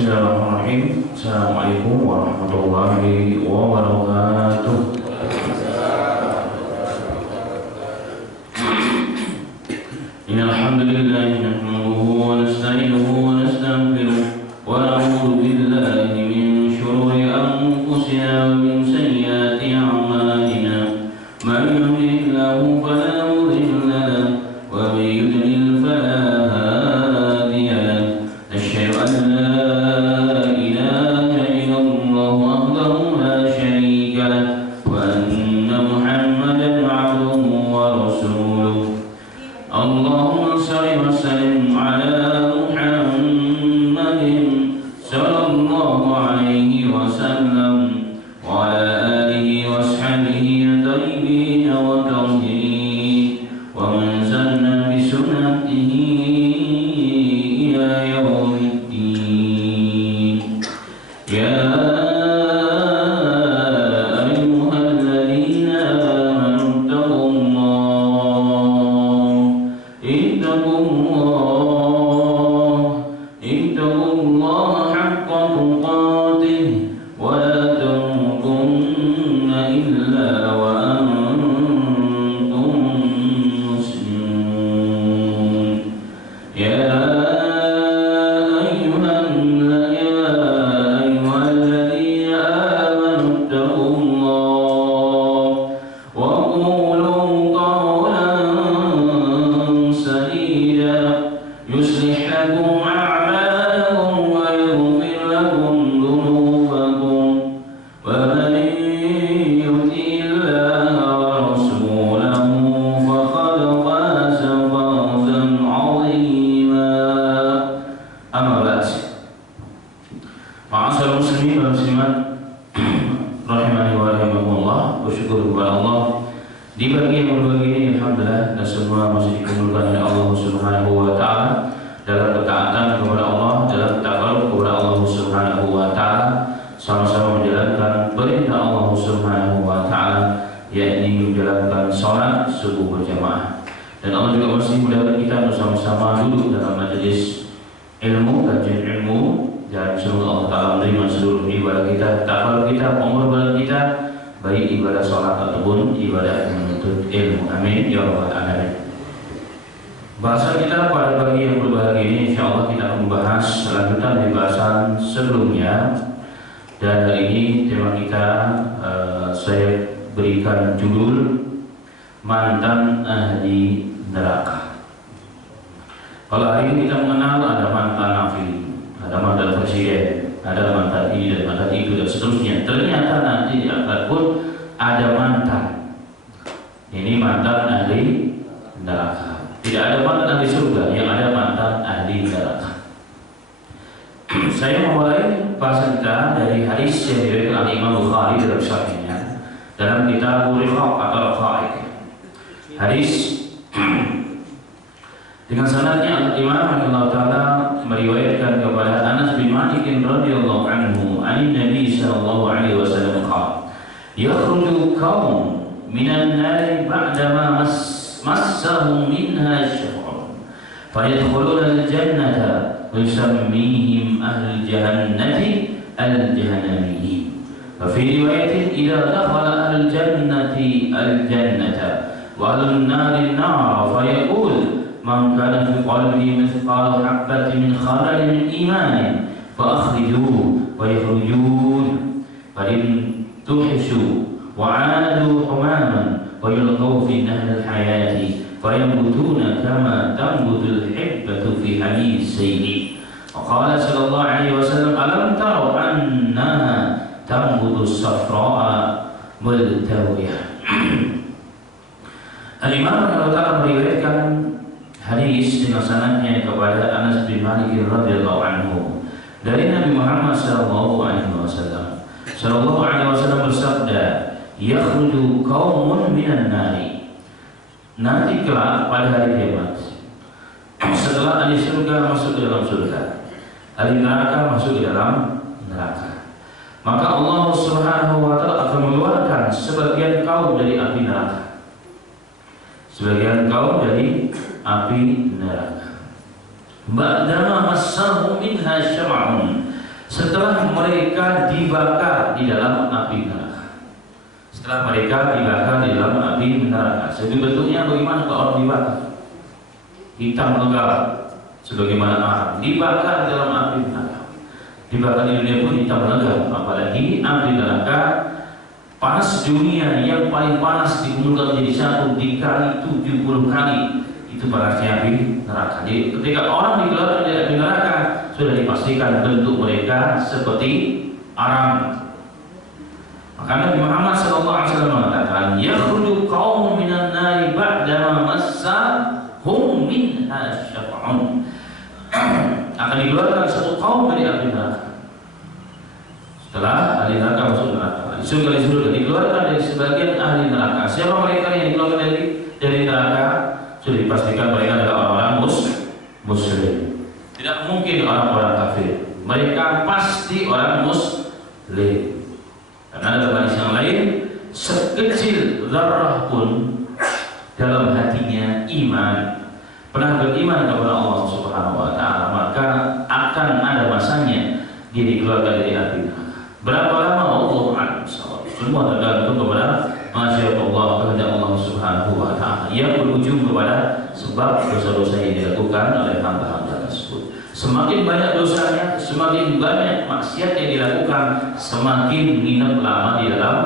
Bismillahirrahmanirrahim. Assalamualaikum warahmatullahi wabarakatuh. Innal hamdalillah nahmaduhu wa nasta'inuhu wa nastaghfiruh wa na'udzu billahi min shururi anfusina wa min sayyiati a'malina. Man yahdihillahu fala mudilla lahu wa man yudlil fala hadiya lahu. Asyhadu an la Allahumma salli wa sallim ala Muhammadin sallallahu alaihi wasallam wa ala alihi wa ashabihi tayyibin wa tahirin wa man sanna bi sunnatihi ila yaumiddin. Ya Bahasan kita pada pagi yang berbahagia ini insyaallah kita akan membahas lanjutan dari bahasan sebelumnya. Dan hari ini tema kita saya berikan judul mantan ahli neraka. Kalau hari ini kita mengenal ada mantan nafi, ada mantan presiden, ada mantan ini dan mantan itu dan seterusnya. Ternyata nanti di akhirat pun ada mantan. Ini mantan ahli neraka. Tidak ada mantan ahli surga, yang ada mantan ahli neraka. Saya memulai bahasan kita dari hadis yang diriwayatkan oleh Imam Bukhari dalam sahihnya dalam kitab Riqaq atau Raqaiq. Hadis dengan sanadnya Imam Allah Taala meriwayatkan kepada Anas bin Malik radhiyallahu anhu, an Nabi sallallahu alaihi wasallam qala, yakhruju qaum minan nar ba'dama massahum minha syarrun fayadkhuluna al-jannata ويسميهم أهل الجنة الجهنميين. وفي رواية إذا دخل أهل الجنة الجنة وأهل النار النار فيقول من كان في قلبه مثقال حبة من خردل من إيمان فأخرجوه ويخرجون فإن تحشوا وعادوا حماما ويلقوا في نهر الحياة فينبتون كما تنبت الحبة في حميد السيل. وقال صلى الله عليه وسلم ألم تروا أنها تنبت الصفراء ملتوية. Al-Imam Al Ta'ala meriwayatkan hadis dengan sanadnya kepada Anas bin Malik radhiyallahu anhu dari Nabi Muhammad sallallahu alaihi wasallam. Sallallahu alaihi wasallam bersabda, yakhruju qaumun minan nari. Nanti kelak pada hari kiamat, setelah ahli surga masuk ke dalam surga, ahli neraka masuk ke dalam neraka, maka Allah Subhanahu wa Ta'ala akan mengeluarkan sebagian kaum dari api neraka, sebagian kaum dari api neraka. Ba'dama massahum minha syar'un, mereka dibakar di dalam api neraka. Setelah mereka dibakar di dalam api neraka, jadi bentuknya bagaimana kalau orang dibakar? Hitam legam, sebagaimana arang dibakar di dalam api neraka. Dibakar di dunia pun hitam legam, apalagi api neraka. Panas dunia yang paling panas dikumpulkan menjadi satu dikali 70 kali, itu panasnya api neraka. Jadi ketika orang dikeluarkan dari api neraka, sudah dipastikan bentuk mereka seperti arang. Maka Nabi Muhammad SAW mengatakan, yakhruju qaumun minan nari ba'dama massahum minha syaf'un. Akan dikeluarkan satu kaum dari api neraka setelah ahli neraka masuk neraka. Surga dikeluarkan dari sebagian ahli neraka. Siapa mereka yang dikeluarkan dari neraka? Sudah dipastikan mereka adalah orang-orang muslim. Tidak mungkin orang-orang kafir. Mereka pasti orang muslim. Karena dalam hadis yang lain, sekecil zarrah pun dalam hatinya iman, pernah beriman kepada Allah Subhanahu wa taala, maka akan ada masanya dia dikeluarkan dari api neraka. Berapa lama Allah alam, semua tergantung kepada masya Allah, kehendak Allah Subhanahu wa taala yang berujung kepada sebab dosa-dosa yang dilakukan oleh hamba-hamba tersebut. Semakin banyak dosanya, semakin banyak maksiat yang dilakukan, semakin nginep lama di dalam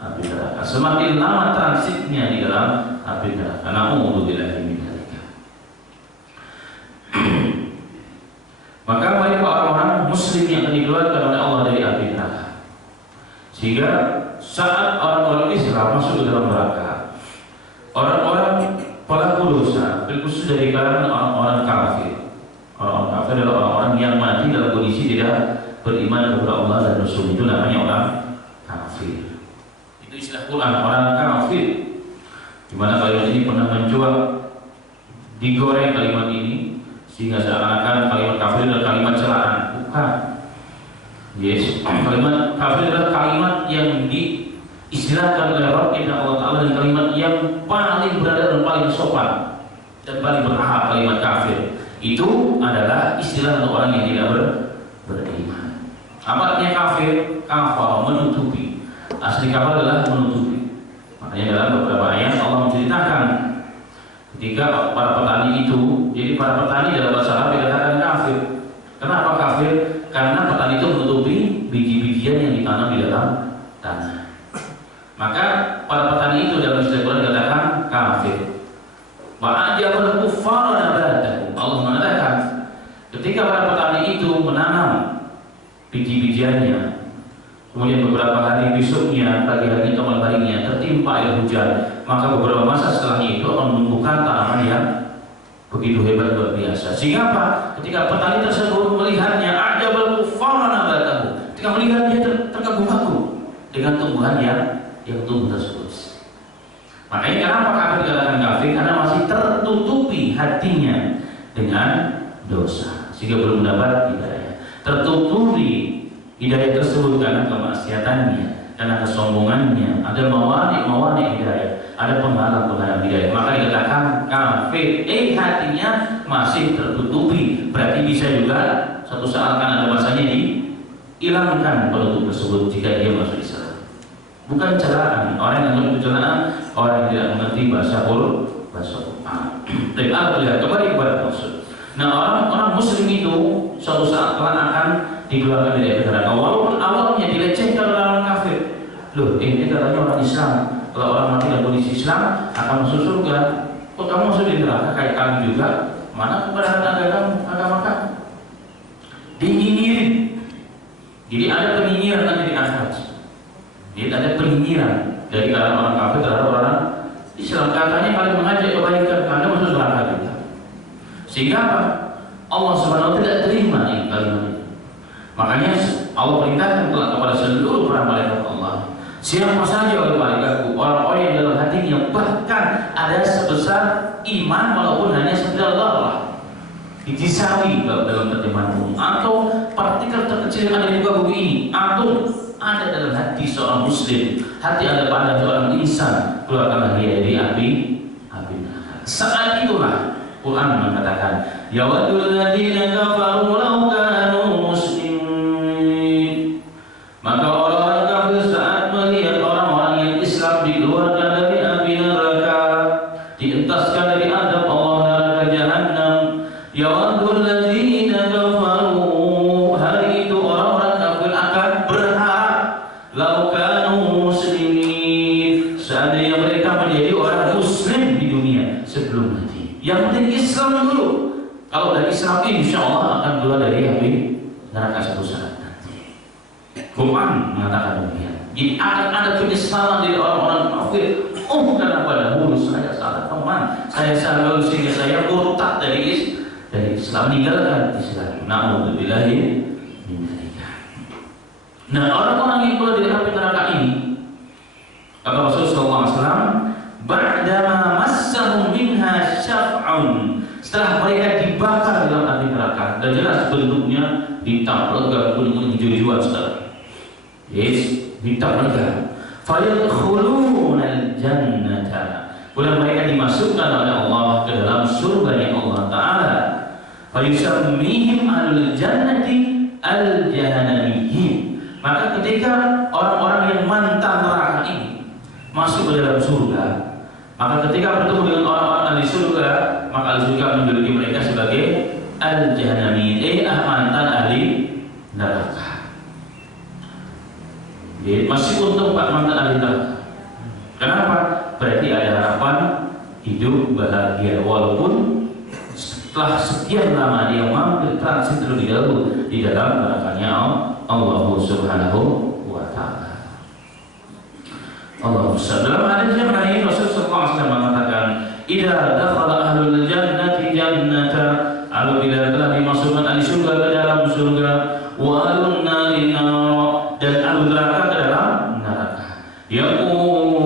api neraka, semakin lama transitnya di dalam api neraka. Na'udzubillahi min dzalik. Maka mereka orang-orang muslim yang akan dikeluarkan oleh Allah dari api neraka. Sehingga saat orang-orang Islam masuk ke dalam neraka, orang-orang pelaku dosa, khusus dari kalangan orang-orang kafir. Orang-orang kafir adalah orang-orang yang mati dalam kondisi tidak beriman kepada Allah dan Rasul. Itu namanya orang kafir. Itu istilah Quran, orang kafir. Dimana kalimat ini pernah mencoba digoreng kalimat ini sehingga seakan-akan kalimat kafir adalah kalimat celaan. Bukan. Yes, kalimat kafir adalah kalimat yang diistilahkan oleh Rabbina Allah Ta'ala, dan kalimat yang paling berada dan paling sopan dan paling berhak. Kalimat kafir itu adalah istilah untuk orang yang tidak beriman. Apa artinya kafir? Kafar, menutupi. Asli kafir adalah menutupi. Makanya dalam beberapa ayat Allah menceritakan ketika para petani itu, jadi para petani dalam bahasa Arab dikatakan kafir. Kenapa kafir? Karena petani itu menutupi biji-bijian yang ditanam di dalam tanah. Maka para petani itu dalam istilah Quran dikatakan kafir. Wa'ajabul kuffar nabatahu. Allah mengatakan ketika para petani itu menanam biji-bijiannya, kemudian beberapa hari besoknya, pagi hari atau malam harinya tertimpa air hujan, maka beberapa masa setelahnya itu akan menumbuhkan tanaman yang begitu hebat, luar biasa. Sehingga apa? Ketika petani tersebut melihatnya, ajabul kuffar nabatahu, ketika melihatnya terkagum-kagum dengan tumbuhan yang tumbuh tersebut. Makanya kenapa kafir dikatakan kafir? Karena masih tertutupi hatinya dengan dosa, sehingga belum mendapat hidayah. Tertutupi hidayah tersebut karena kemaksiatannya, karena kesombongannya, ada mawani hidayah, ada penghalang hidayah. Maka dikatakan kafir. Hatinya masih tertutupi. Berarti bisa juga suatu saat kan ada masanya dihilangkan penutup tersebut jika dia masuk Islam. Bukan celaan. Orang yang mengerti celaan, orang yang tidak mengerti bahasa Quran. Tapi alhamdulillah kembali kepada maksud. Nah, orang Muslim itu suatu saat akan dikeluarkan dari neraka. Walaupun awalnya dilecehkan oleh orang kafir. Loh, ini katanya orang Islam. Kalau orang mati dalam kondisi Islam akan masuk surga. Kok kamu masuk di neraka kayak kami juga? Mana kebenaran agama kamu? Dinyinyirin. Jadi ada penyinyiran nanti di akhirat. Jadi ada penyinyiran dari kalangan orang kafir terhadap orang Islam. Katanya kalian mengajak kebaikan, Anda masuk neraka juga. Sehingga apa? Allah Subhanahu wa taala tidak terima ini kalimat itu. Makanya Allah perintahkan kepada seluruh para malaikat Allah, siapa saja oleh malaikatku, orang-orang yang dalam hatinya bahkan ada sebesar iman walaupun hanya sekedar zarrah, dijisawi dalam terjemahan umum, atau partikel terkecil yang ada di muka bumi ini, atau ada dalam hati seorang muslim, hati ada pada seorang insan, keluarkanlah dia dari api neraka. Saat itulah Quran mengatakan, yawadul ladzina kafaru law kanu muslimin. dari api neraka suatu saat nanti. Quran mengatakan demikian. Jadi akan ada penyesalan dari orang-orang kafir. Oh, kenapa dahulu saya salah teman, saya salah sehingga saya murtad dari Islam, meninggalkan Islam. Na'udzubillahi min dzalika. Nah, orang-orang yang keluar dari api neraka ini, kata Rasulullah SAW, ba'dama massahum minha syaf'un, setelah mereka dibakar dalam api neraka, dan jelas bentuknya hitam, lega, kuning hijau-hijauan setelah. Yes, hitam lega. Fayadkhuluna al-jannata, kemudian mereka dimasukkan oleh Allah ke dalam surga Allah Ta'ala. Fayusammihim al-jannati al-jahannamiyyin, maka ketika orang-orang yang mantan neraka ini masuk ke dalam surga, maka ketika bertemu dengan orang-orang ahli surga, maka ahli surga menjuluki mereka sebagai al-jahannamiyyin, mantan ahli neraka. Jadi masih untung Pak mantan ahli neraka. Kenapa? Berarti ada harapan hidup bahagia, walaupun setelah sekian lama dia mampir transit terlebih dahulu di dalam nerakanya Allah Subhanahu wa Ta'ala. Allah dalam hadis yang lain Rasulullah SAW mengatakan, "Idza dakhala ahlul jannati jannata", apabila telah dimasukkan ahli surga ke dalam surga, wa ahlun nari nar, dan ahli neraka ke dalam neraka. Yaqul,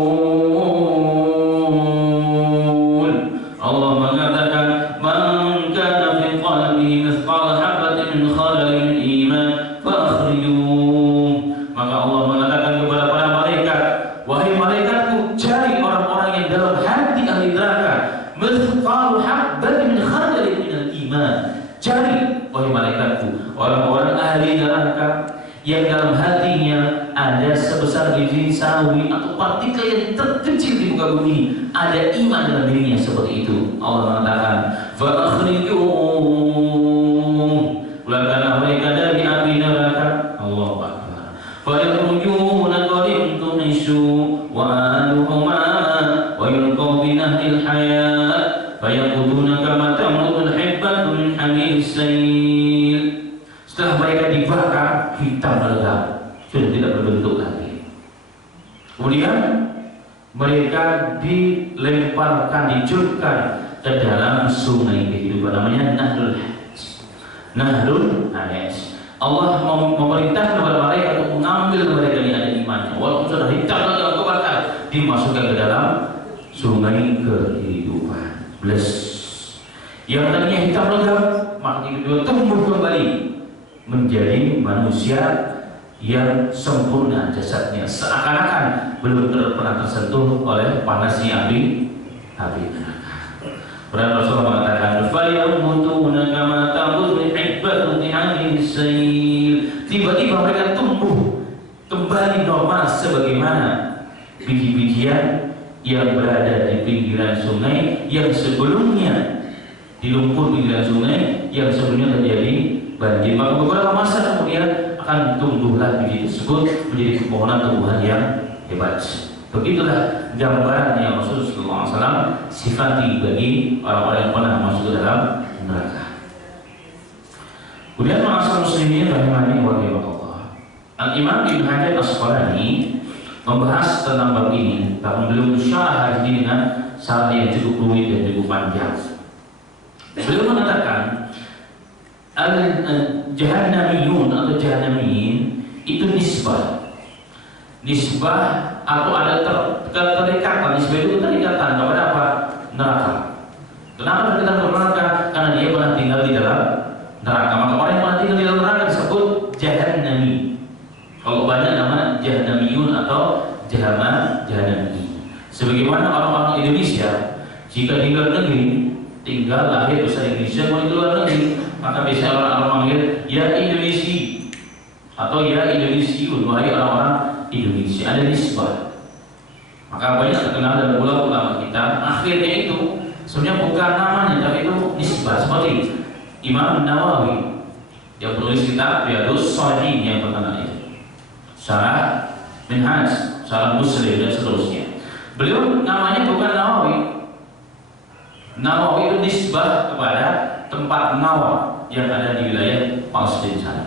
Allah mengatakan, "Man kana fi qalbihi mithqala habatin min khardalin min iman fa akhrijuh." Maka Allah mengatakan kepada para malaikat, "Wahai malaikatku, cari orang-orang yang dalam hati ahli neraka mithqala habatin min khardalin min iman." Cari, wahai malaikatku, orang-orang ahli neraka yang dalam hatinya ada sebesar biji sawi atau partikel yang terkecil di muka bumi, ada iman dalam dirinya seperti itu. Allah mengatakan, "Fa akhrijuh", keluarkanlah mereka dari api neraka. Allahu Akbar. Fa yakhrujuna qadim tunishu wa aluhuma wa yulqaw bi nahril hayat fa yaqutuna kama tamudul hibbatu min hamis sayl. Setelah mereka dibakar hitam legam, sudah tidak berbentuk lagi. Kemudian mereka dilemparkan, dicurkan ke dalam sungai kehidupan, namanya Nahrul Hayat. Allah memerintahkan kepada mereka untuk mengambil mereka yang ada imannya, walaupun sudah hitam legam kebakar, dimasukkan ke dalam sungai kehidupan. Bless. Yang tadinya hitam legam, maka itu tumbuh kembali menjadi manusia yang sempurna jasadnya, seakan-akan belum pernah tersentuh oleh panasnya api neraka. Kemudian Rasulullah mengatakan, "Falyamutuna kama tambutu hibbatu hamis sayl." Tiba-tiba mereka tumbuh kembali normal sebagaimana biji-bijian yang berada di pinggiran sungai yang sebelumnya di lumpur pinggiran sungai yang sebelumnya terjadi banjir. Maka beberapa masa kemudian akan tumbuhlah biji tersebut menjadi pepohonan tumbuhan yang hebat. Begitulah gambaran yang Rasulullah SAW sifati bagi orang-orang yang pernah masuk ke dalam neraka. Kemudian ma'asyiral muslimin rahimani wa rahimakumullah, Al-Imam Ibnu Hajar Asqalani membahas tentang bab ini, bahkan beliau mensyarah ini dengan syarah yang cukup rumit dan cukup panjang. Beliau mengatakan al-jahannamiyun atau jahannamiyin itu nisbah atau ada keterikatan. Nisbah itu keterikatan kepada apa? Neraka. Kenapa kita neraka? Karena dia pernah tinggal di dalam neraka. Maka orang yang pernah tinggal di dalam neraka disebut jahannami. Kalau banyak nama jahannamiyun atau jahannami. Sebagaimana orang-orang Indonesia, jika di luar negeri tinggal lahir besar Indonesia, mau di luar negeri, maka biasanya orang-orang manggil ya Indonesia atau ya Indonesiun, wahai orang-orang Indonesia. Ada nisbah. Maka banyak terkenal dalam ulama kita. Akhirnya itu sebenarnya bukan namanya, tapi itu nisbah. Seperti Imam Nawawi yang menulis kitab Riyadhus Shalihin yang pertama itu, Syarah Minhaj, Syarah Muslim dan seterusnya. Beliau namanya bukan Nawawi. Nawawi itu nisbah kepada tempat Nawa yang ada di wilayah Palestina sana.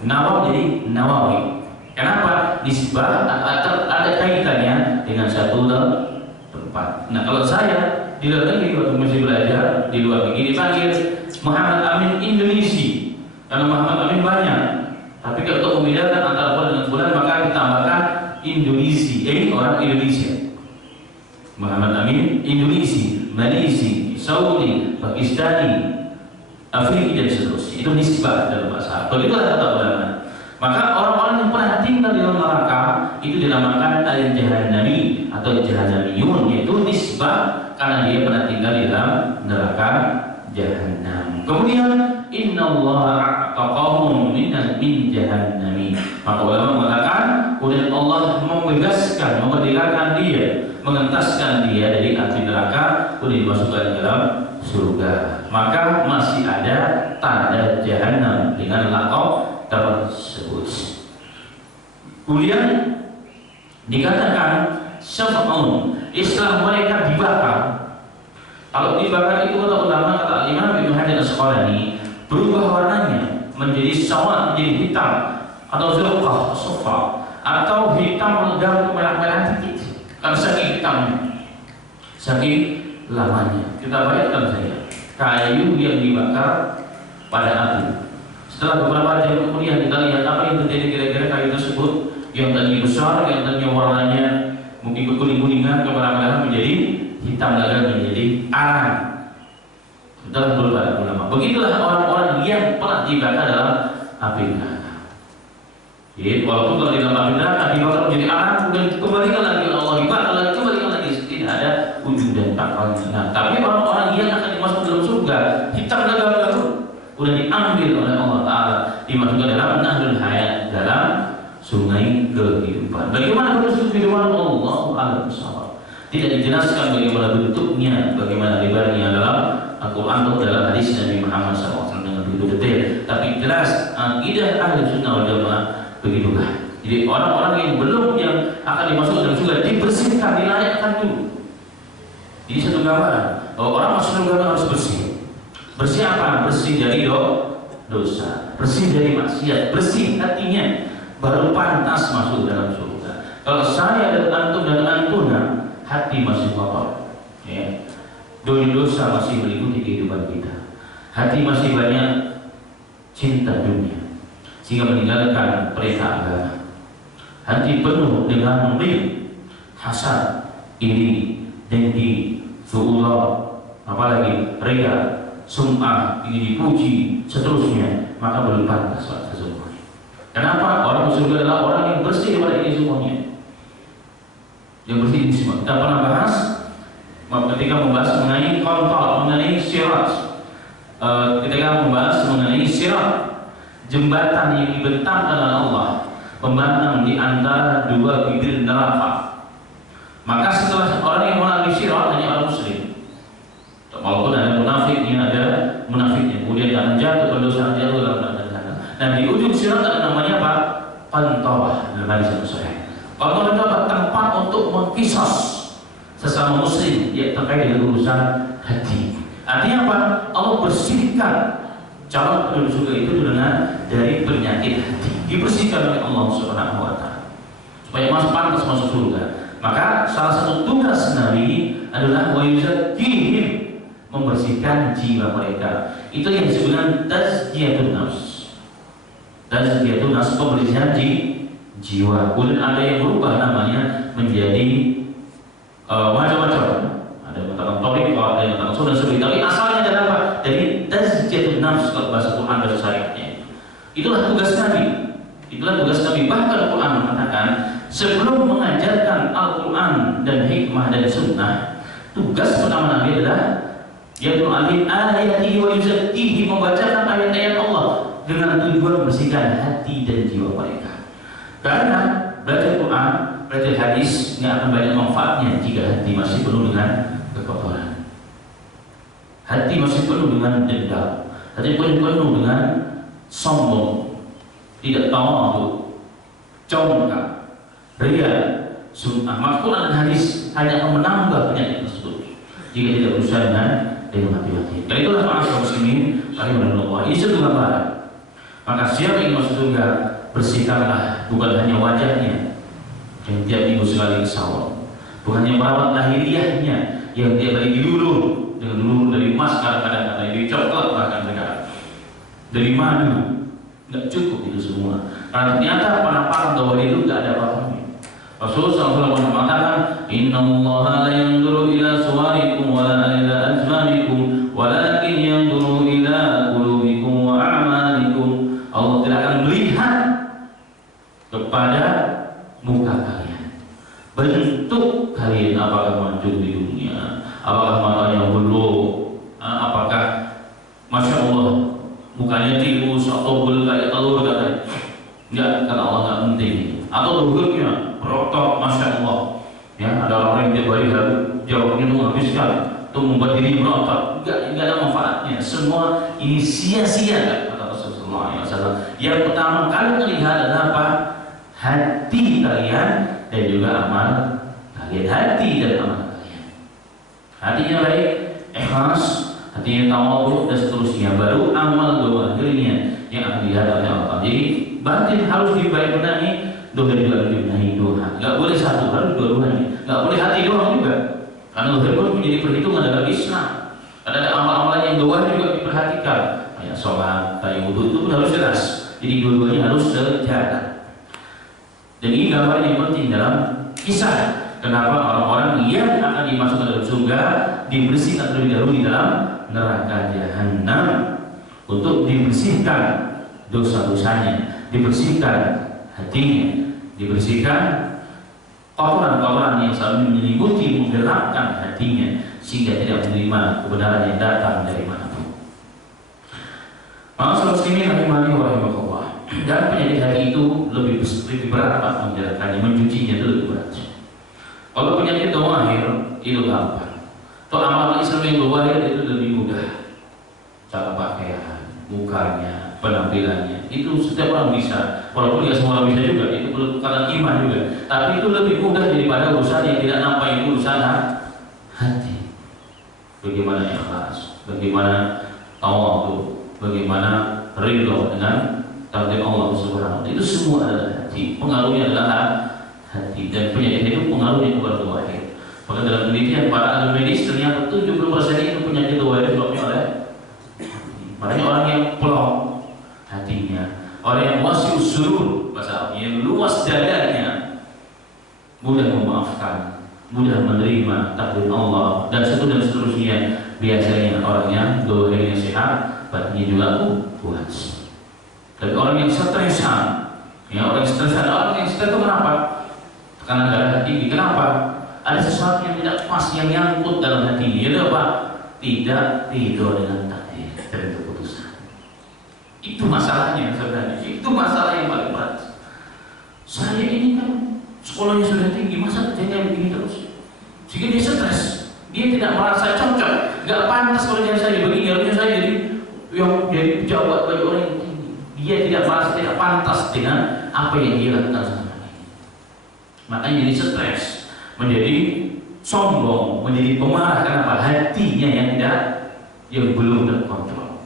Nawaw jadi Nawawi. Kenapa? Nisbah ada kaitannya dengan satu tempat. Nah, kalau saya di luar negeri waktu masih belajar di luar negeri dipanggil Muhammad Amin Indonesia karena Muhammad Amin banyak. Tapi kalau untuk membedakan antara fulan dengan fulan maka ditambahkan Indonesia, orang Indonesia. Muhammad Amin Indonesia, Malaysia, Saudi, Pakistani, Afrika dan seterusnya. Itu nisbah dalam bahasa. Begitulah kata ulama. Maka orang-orang yang pernah tinggal di dalam neraka itu dinamakan al-jahannami atau jahannamiyun, yaitu nisbah karena dia pernah tinggal di dalam neraka jahannam. Kemudian innallaha a'taqahum min jahannami. Maka ulama mengatakan kemudian Allah membebaskan, memerdekakan dia, mengentaskan dia dari api neraka, kemudian dimasukkan ke dalam surga. Maka masih ada tanda jahannam dengan laqab tersebut. Kemudian dikatakan syafa'un, istilah mereka dibakar. Kalau dibakar itu kata ulama, kata Imam Ibnu Hajar Al-Asqalani, berubah warnanya menjadi sawat, menjadi hitam, atau zurqah, sofa, atau hitam legam kemerah-merahan sedikit. Karena saking hitamnya, saking lamanya. Kita bayangkan saja kayu yang dibakar pada api. Setelah beberapa jam kemudian kita lihat apa yang terjadi kira-kira kayu tersebut yang tadinya besar, yang tadinya warnanya mungkin kekuning-kuningan, kemerah-merahan menjadi hitam lagi, menjadi arang. Dalam beberapa ulama. Begitulah orang-orang yang pernah dibakar dalam api neraka. Jadi walaupun kalau di dalam api neraka dibakar menjadi arang, kemudian kembalikan lagi Allah dibakar lagi, kembalikan lagi, tidak ada ujung dan pangkalnya. Nah, tapi orang-orang yang akan dimasukkan dalam surga hitam lagi udah diambil oleh Allah Ta'ala, dimasukkan dalam nahrul hayat, dalam sungai kehidupan. Bagaimana bentuk kehidupan Allah Ta'ala bersama? Tidak dijelaskan bagaimana bentuknya, bagaimana lebarnya dalam Al-Quran atau dalam hadis Nabi Muhammad SAW dengan begitu detail. Tapi jelas akidah ahli sunnah wal jamaah begitulah. Jadi orang-orang yang akan dimasukkan dalam surga dibersihkan, dilayakkan dulu. Ini satu gambaran bahwa orang masuk surga harus bersih. Bersih apa? Bersih dari dosa, bersih dari maksiat, bersih hatinya, baru pantas masuk dalam surga. Kalau saya dan antum dan antuna hati masih kotor, ya, dosa masih meliputi kehidupan kita, hati masih banyak cinta dunia sehingga meninggalkan perintah agama, hati penuh dengan ghil, hasad, iri, dengki, su'ullah, apalagi ria, sum'ah, ingin dipuji, seterusnya, maka belum pantas sesungguhnya. Kenapa? Orang surga adalah orang yang bersih daripada ini semuanya. Yang bersih ini semua. Kita pernah bahas ketika membahas mengenai kontrol, mengenai sirat. Ketika membahas mengenai sirat, jembatan yang dibentangkan oleh Allah, pembentang di antara dua bibir neraka. Maka setelah orang yang melalui sirat hanya orang muslim. Walaupun ada munafiknya, kemudian akan jatuh pendosa jatuh dalam neraka. Nah, di ujung sirat ada namanya apa? Qantarah dalam hadis yang sahih. Qantarah itu adalah tempat untuk mengkisos sesama muslim yang terkait dengan urusan hati. Artinya apa? Allah bersihkan calon penduduk surga itu dengan dari penyakit hati. Dibersihkan oleh Allah Subhanahu wa Ta'ala supaya pantas masuk surga. Maka salah satu tugas Nabi adalah wa yuzakkihim, membersihkan jiwa mereka. Itu yang disebut tazkiyatun nafs. Tazkiyatun nafs, pembersihan jiwa. Kemudian ada yang berubah namanya menjadi macam-macam. Ada yang mengatakan tariqah, ada yang mengatakan sunnah suri. Tapi asalnya adalah apa? Dari tazkiyatun nafs kalau bahasa Quran dan syariatnya. Itulah tugas Nabi. Itulah tugas Nabi. Bahkan Quran mengatakan sebelum mengajarkan Al-Quran dan hikmah dan sunnah, tugas pertama Nabi adalah yaitu ayat-ayat wa yuzakkihi, membacakan ayat-ayat Allah dengan tujuan membersihkan hati dan jiwa mereka. Karena belajar Quran, belajar hadis nggak akan banyak manfaatnya jika hati masih penuh dengan kekotoran. Hati masih penuh dengan dendam, hati penuh dengan sombong, tidak tawadhu, congkak, ria, sum'ah. Maka Quran dan hadis hanya akan menambah penyakit tersebut jika tidak berusaha dengan dengan mati-mati. Dan itulah ma'asyiral muslimin rahimakumullah. Ini satu gambaran. Maka siapa yang masuk surga, bersihkanlah bukan hanya wajahnya yang tiap minggu sekali kesawal, bukan hanya merawat lahiriahnya yang tiap hari diluluh dengan luluh dari emas, kadang-kadang dari coklat, bahkan dari madu. Nggak cukup itu semua. Karena ternyata penampakan bahwa itu nggak ada apa-apanya. Rasulullah SAW mengatakan, Inna Allah la yanzuru ila suwarikum wa la ila azmanikum walakin yanzuru ila qulubikum wa a'malikum. Allah tidak akan melihat kepada muka kalian, bentuk kalian, apakah maju di dunia, apakah mata yang belum, apakah Masya Allah mukanya tirus atau kayak telur katanya. Enggak, kata Allah nggak penting. Atau tuhurnya berotot, Masya Allah. Ya, ada orang yang tiap hari jawabnya itu menghabiskan, itu membuat diri berotot. Enggak ada manfaatnya. Semua ini sia-sia, kata Rasulullah SAW. Yang pertama kali melihat adalah apa? Hati kalian dan juga amal kalian. Hati dan amal kalian. Hatinya baik, ikhlas, hatinya tawadhu dan seterusnya. Baru amal zahirnya yang akan dilihat oleh Allah. Jadi batin harus dibenahi, doa juga dibenahi doa. Nggak boleh satu, harus dua-duanya. Nggak boleh hati doang juga. Karena zahir pun menjadi perhitungan dalam Islam. Ada amal-amalan yang doa juga diperhatikan. Kayak sholat, kayak wudhu itu pun harus jelas. Jadi dua-duanya harus sejalan. Dan ini gambar yang penting dalam kisah. Kenapa orang-orang yang akan dimasukkan dalam surga dibersihkan terlebih dahulu di dalam neraka jahanam untuk dibersihkan dosa-dosanya, dibersihkan hatinya, dibersihkan kotoran-kotoran yang selalu menyelimuti, menggelapkan hatinya sehingga tidak menerima kebenaran yang datang dari manapun. Maka muslimin rahimani wa rahimakumullah. Dan penyakit hati itu lebih berat Pak menjalankannya, mencucinya itu lebih berat. Kalau penyakit zahir itu gampang. Toh amal Islam yang zahir itu lebih mudah. Cara pakaian, mukanya, penampilannya, itu setiap orang bisa. Walaupun tidak semua orang bisa juga, itu perlu karena iman juga. Tapi itu lebih mudah daripada urusan yang tidak nampak, itu urusan hati. Bagaimana ikhlas, bagaimana tawadhu, bagaimana ridho dengan takdir Allah Subhanahu wa taala. Itu semua adalah hati. Pengaruhnya adalah hati, dan penyakit itu pengaruhnya kepada zahir. Maka dalam penelitian para ahli medis ternyata 70% itu penyakit zahir disebabkan oleh makanya orang yang plong hatinya, orang yang wasi'us surur, bahasa yang luas dadanya, mudah memaafkan, mudah menerima takdir Allah dan seterusnya. Biasanya orang yang zahirnya sehat, batinnya juga puas. Tapi orang yang stresan, orang yang stres itu kenapa? Karena darah tinggi. Kenapa? Ada sesuatu yang tidak pas yang nyangkut dalam hati. Itu apa? Tidak tidur dengan takdir dan keputusan. Itu masalahnya sebenarnya. Itu masalah yang paling berat. Saya ini kan sekolahnya sudah tinggi, masa kerjanya begini terus? Sehingga dia stres. Dia tidak merasa cocok. Gak pantas kerja saya begini. Harusnya saya jadi pejabat bagi orang yang tinggi. Dia tidak merasa tidak pantas dengan apa yang dia lakukan selama ini. Makanya jadi stres, menjadi sombong, menjadi pemarah. Kenapa? Hatinya yang belum terkontrol.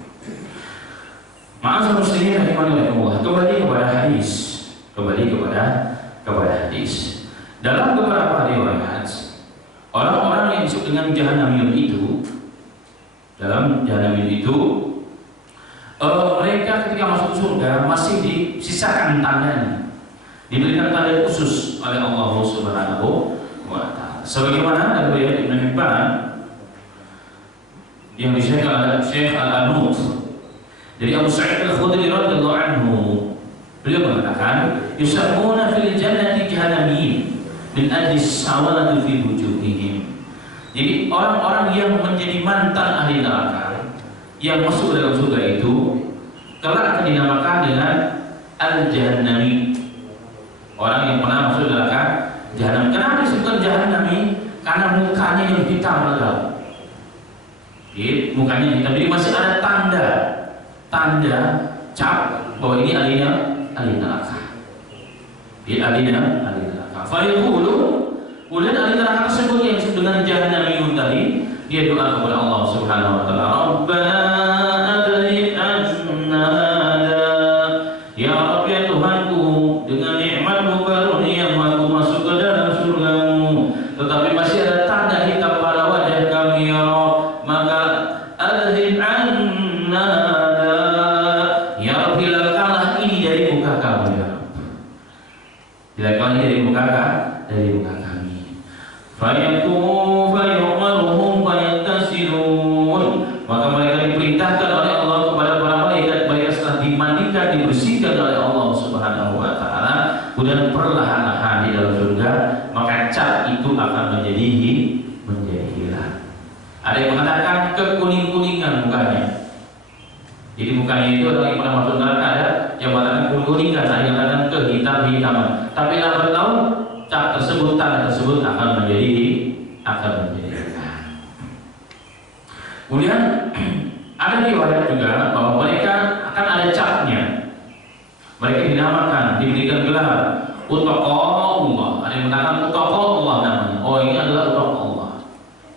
Ma'asyiral muslimin rahimakumullah. Kembali kepada hadis. Hadis. Dalam beberapa riwayat, orang-orang yang disebut dengan jahannamiyun itu, mereka ketika masuk surga masih disisakan tandanya, diberikan tanda khusus oleh Allah Subhanahu wa taala. Sebagaimana dari riwayat Ibnu Hibban yang disahihkan oleh Syekh Al-Anut dari Abu Sa'id Al-Khudri radhiyallahu anhu, beliau mengatakan, "Yusammuna fil jannati jahannamiyyin min ajli sawad fi wujuhihim." Jadi orang-orang yang menjadi mantan ahli neraka yang masuk dalam surga itu kelak akan dinamakan dengan al-jahannami. Orang yang pernah masuk neraka jahanam. Kenapa disebutkan jahannami? Karena mukanya yang hitam legam. Mukanya hitam. Jadi masih ada tanda cap bahwa ini ahli neraka. Ahli neraka. Fayaqulu, kemudian ahli neraka tersebut yang disebut dengan jahannamiyun tadi dia doa kepada Allah Subhanahu wa taala, Rabbana adhib anna hada, ya Rabb ya Tuhanku, dengan nikmat-Mu karuniamu aku masuk ke dalam surga-Mu, tetapi masih ada tanda hitam pada wajah kami ya Rabb, maka adhib anna hada, ya Rabb hilangkanlah ini dari muka kami ya Rabb, hilangkanlah ini dari muka kami. Fayu'maruhum fayattasilun, maka mereka diperintahkan oleh Allah kepada para malaikat, mereka setelah dimandikan, dibersihkan oleh Allah Subhanahu wa taala, kemudian perlahan-lahan di dalam surga, maka cat itu akan menjadi hilang. Ada yang mengatakan kekuning-kuningan mukanya. Jadi mukanya itu orang yang pernah masuk neraka, ada yang mengatakan kuning-kuningan, ada yang mengatakan kehitam-hitaman. Tapi lambat laun cat tersebut, tanda tersebut akan menjadi hilang. Kemudian ada riwayat juga bahwa mereka akan ada catnya. Mereka dinamakan, diberikan gelar Utaqaullah. Ada yang mengatakan Utaqaullah namanya. Oh, ini adalah Utaqaullah.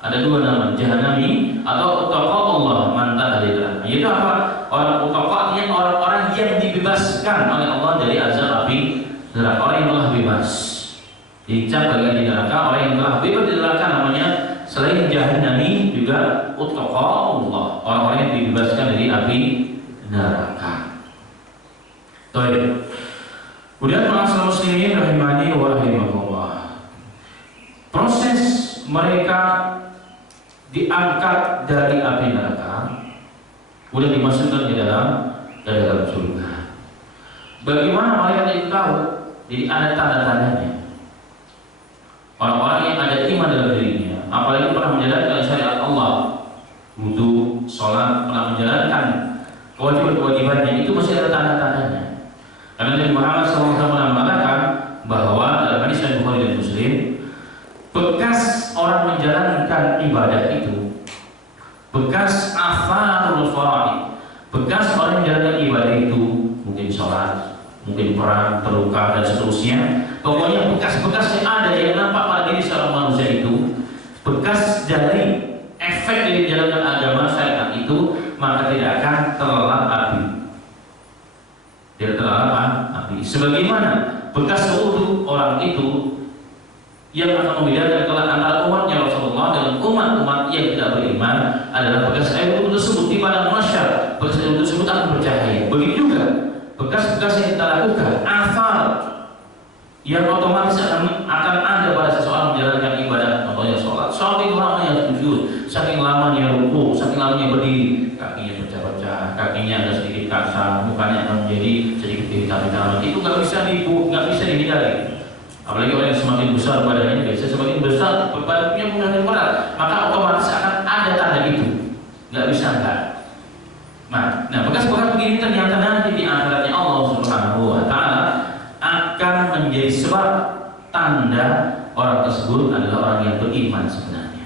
Ada dua nama, Jahannami atau Utaqaullah, mantan dari neraka. Itu apa? Orang Utaqa artinya orang-orang yang dibebaskan oleh Allah dari azab api neraka. Orang yang telah bebas. Dicap bagian di neraka, orang yang telah bebas di neraka namanya selain Jahannami juga Utaqaullah, orang-orang yang dibebaskan dari api neraka. Baik. Kemudian ma'asyiral muslimin rahimani wa rahimakumullah. Proses mereka diangkat dari api neraka, kemudian dimasukkan di dalam surga. Bagaimana mereka itu tahu? Jadi ada tanda-tandanya. Orang-orang yang ada iman dalam dirinya, apalagi pernah menjalankan syariat Allah, wudu, sholat, pernah menjalankan kewajiban-kewajibannya, itu masih ada tanda-tandanya. Karena Nabi Muhammad SAW mengatakan bahwa dalam hadis Sahih Bukhari dan Muslim, bekas orang menjalankan ibadah itu, bekas atharul faraid, bekas orang menjalankan ibadah itu, mungkin sholat, mungkin perang, terluka dan seterusnya. Pokoknya bekas-bekas yang ada yang nampak pada diri seorang manusia itu, bekas dari efek dari menjalankan agama syariat itu, maka tidak akan terlelap api. Tidak terlelap api. Sebagaimana bekas wudu orang itu yang akan membedakan kelak antara umatnya Rasulullah dengan umat-umat yang tidak beriman adalah bekas air wudu tersebut di padang mahsyar. Bekas air wudu tersebut akan bercahaya. Begitu juga bekas-bekas yang kita lakukan, asal yang otomatis akan ada pada seseorang menjalankan ibadah, contohnya sholat. Saking lamanya sujud, saking lamanya ruku, saking lamanya berdiri, kakinya pecah-pecah, kakinya ada sedikit kasar, mukanya akan menjadi sedikit hitam-hitam. Itu nggak bisa dihindari. Apalagi orang yang semakin besar badannya, biasa semakin besar badannya semakin berat, maka otomatis akan ada tanda itu, nggak bisa enggak. Nah, bekas-bekas begini ternyata nanti di akhiratnya Allah Subhanahu wa taala akan menjadi sebab tanda orang tersebut adalah orang yang beriman sebenarnya.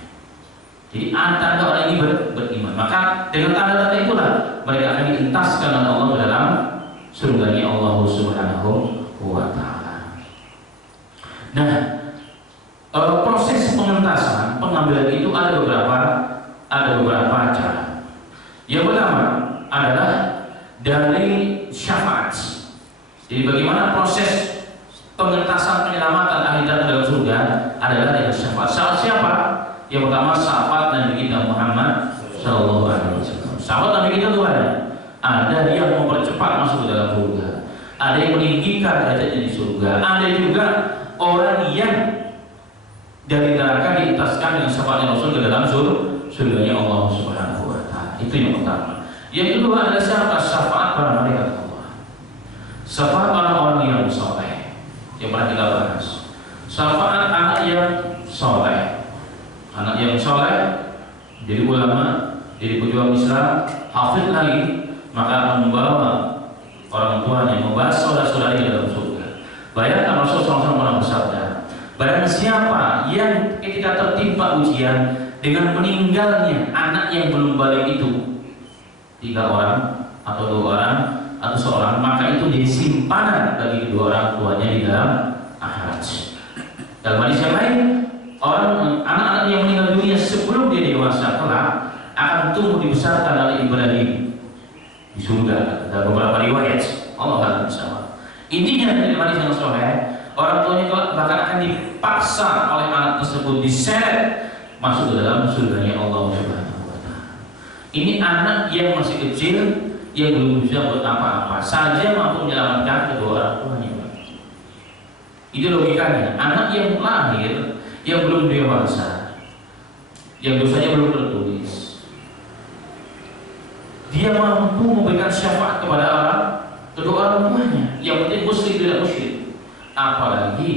Jadi tanda orang ini beriman. Maka dengan tanda-tanda itulah mereka akan dientaskan oleh Allah dalam surganya Allah Subhanahu wa taala. Nah, proses pengentasan, pengambilan itu ada beberapa cara. Yang pertama adalah dari syafaat. Jadi bagaimana proses pengentasan penyelamatan akhirat dalam surga adalah dengan syafaat. Siapa? Yang pertama syafaat Nabi kita Muhammad Sallallahu Alaihi Wasallam. Syafaat Nabi kita itu ada yang mempercepat masuk ke dalam surga, ada yang meninggikan derajatnya di surga, ada juga orang yang dari neraka dientaskan dengan syafaatnya Rasul ke dalam surganya Allah Subhanahu wa taala. Itu yang pertama. Yang kedua adalah syafaat para malaikat Allah. Syafaat orang-orang yang soleh yang pernah kita bahas. Syafaat anak yang soleh. Anak yang soleh jadi ulama, jadi pejuang Islam, hafid lagi, maka akan membawa orang tuanya, membawa saudara-saudari dalam surga. Bayangkan Rasulullah SAW pernah bersabda, barang siapa yang ketika tertimpa ujian dengan meninggalnya anak yang belum balik itu, 3 orang atau 2 orang atau seorang, maka itu disimpanan bagi kedua orang tuanya di dalam akhirat. Dalam hadis yang lain, anak-anak yang meninggal dunia sebelum dia dewasa di surga. Ada beberapa riwayat, Allah akan bersama. Intinya dari hadis yang sahih, orang tuanya bahkan akan dipaksa oleh anak tersebut diseret masuk ke dalam surganya Allah Subhanahu wa Ta'ala. Ini anak yang masih kecil, yang belum bisa buat apa-apa saja mampu menyelamatkan kedua orang tuanya. Itu logikanya. Anak yang lahir, yang belum dewasa, yang dosanya belum tertulis, dia mampu memberikan syafaat kepada kedua orang tuanya, yang penting muslim tidak musyrik. Apalagi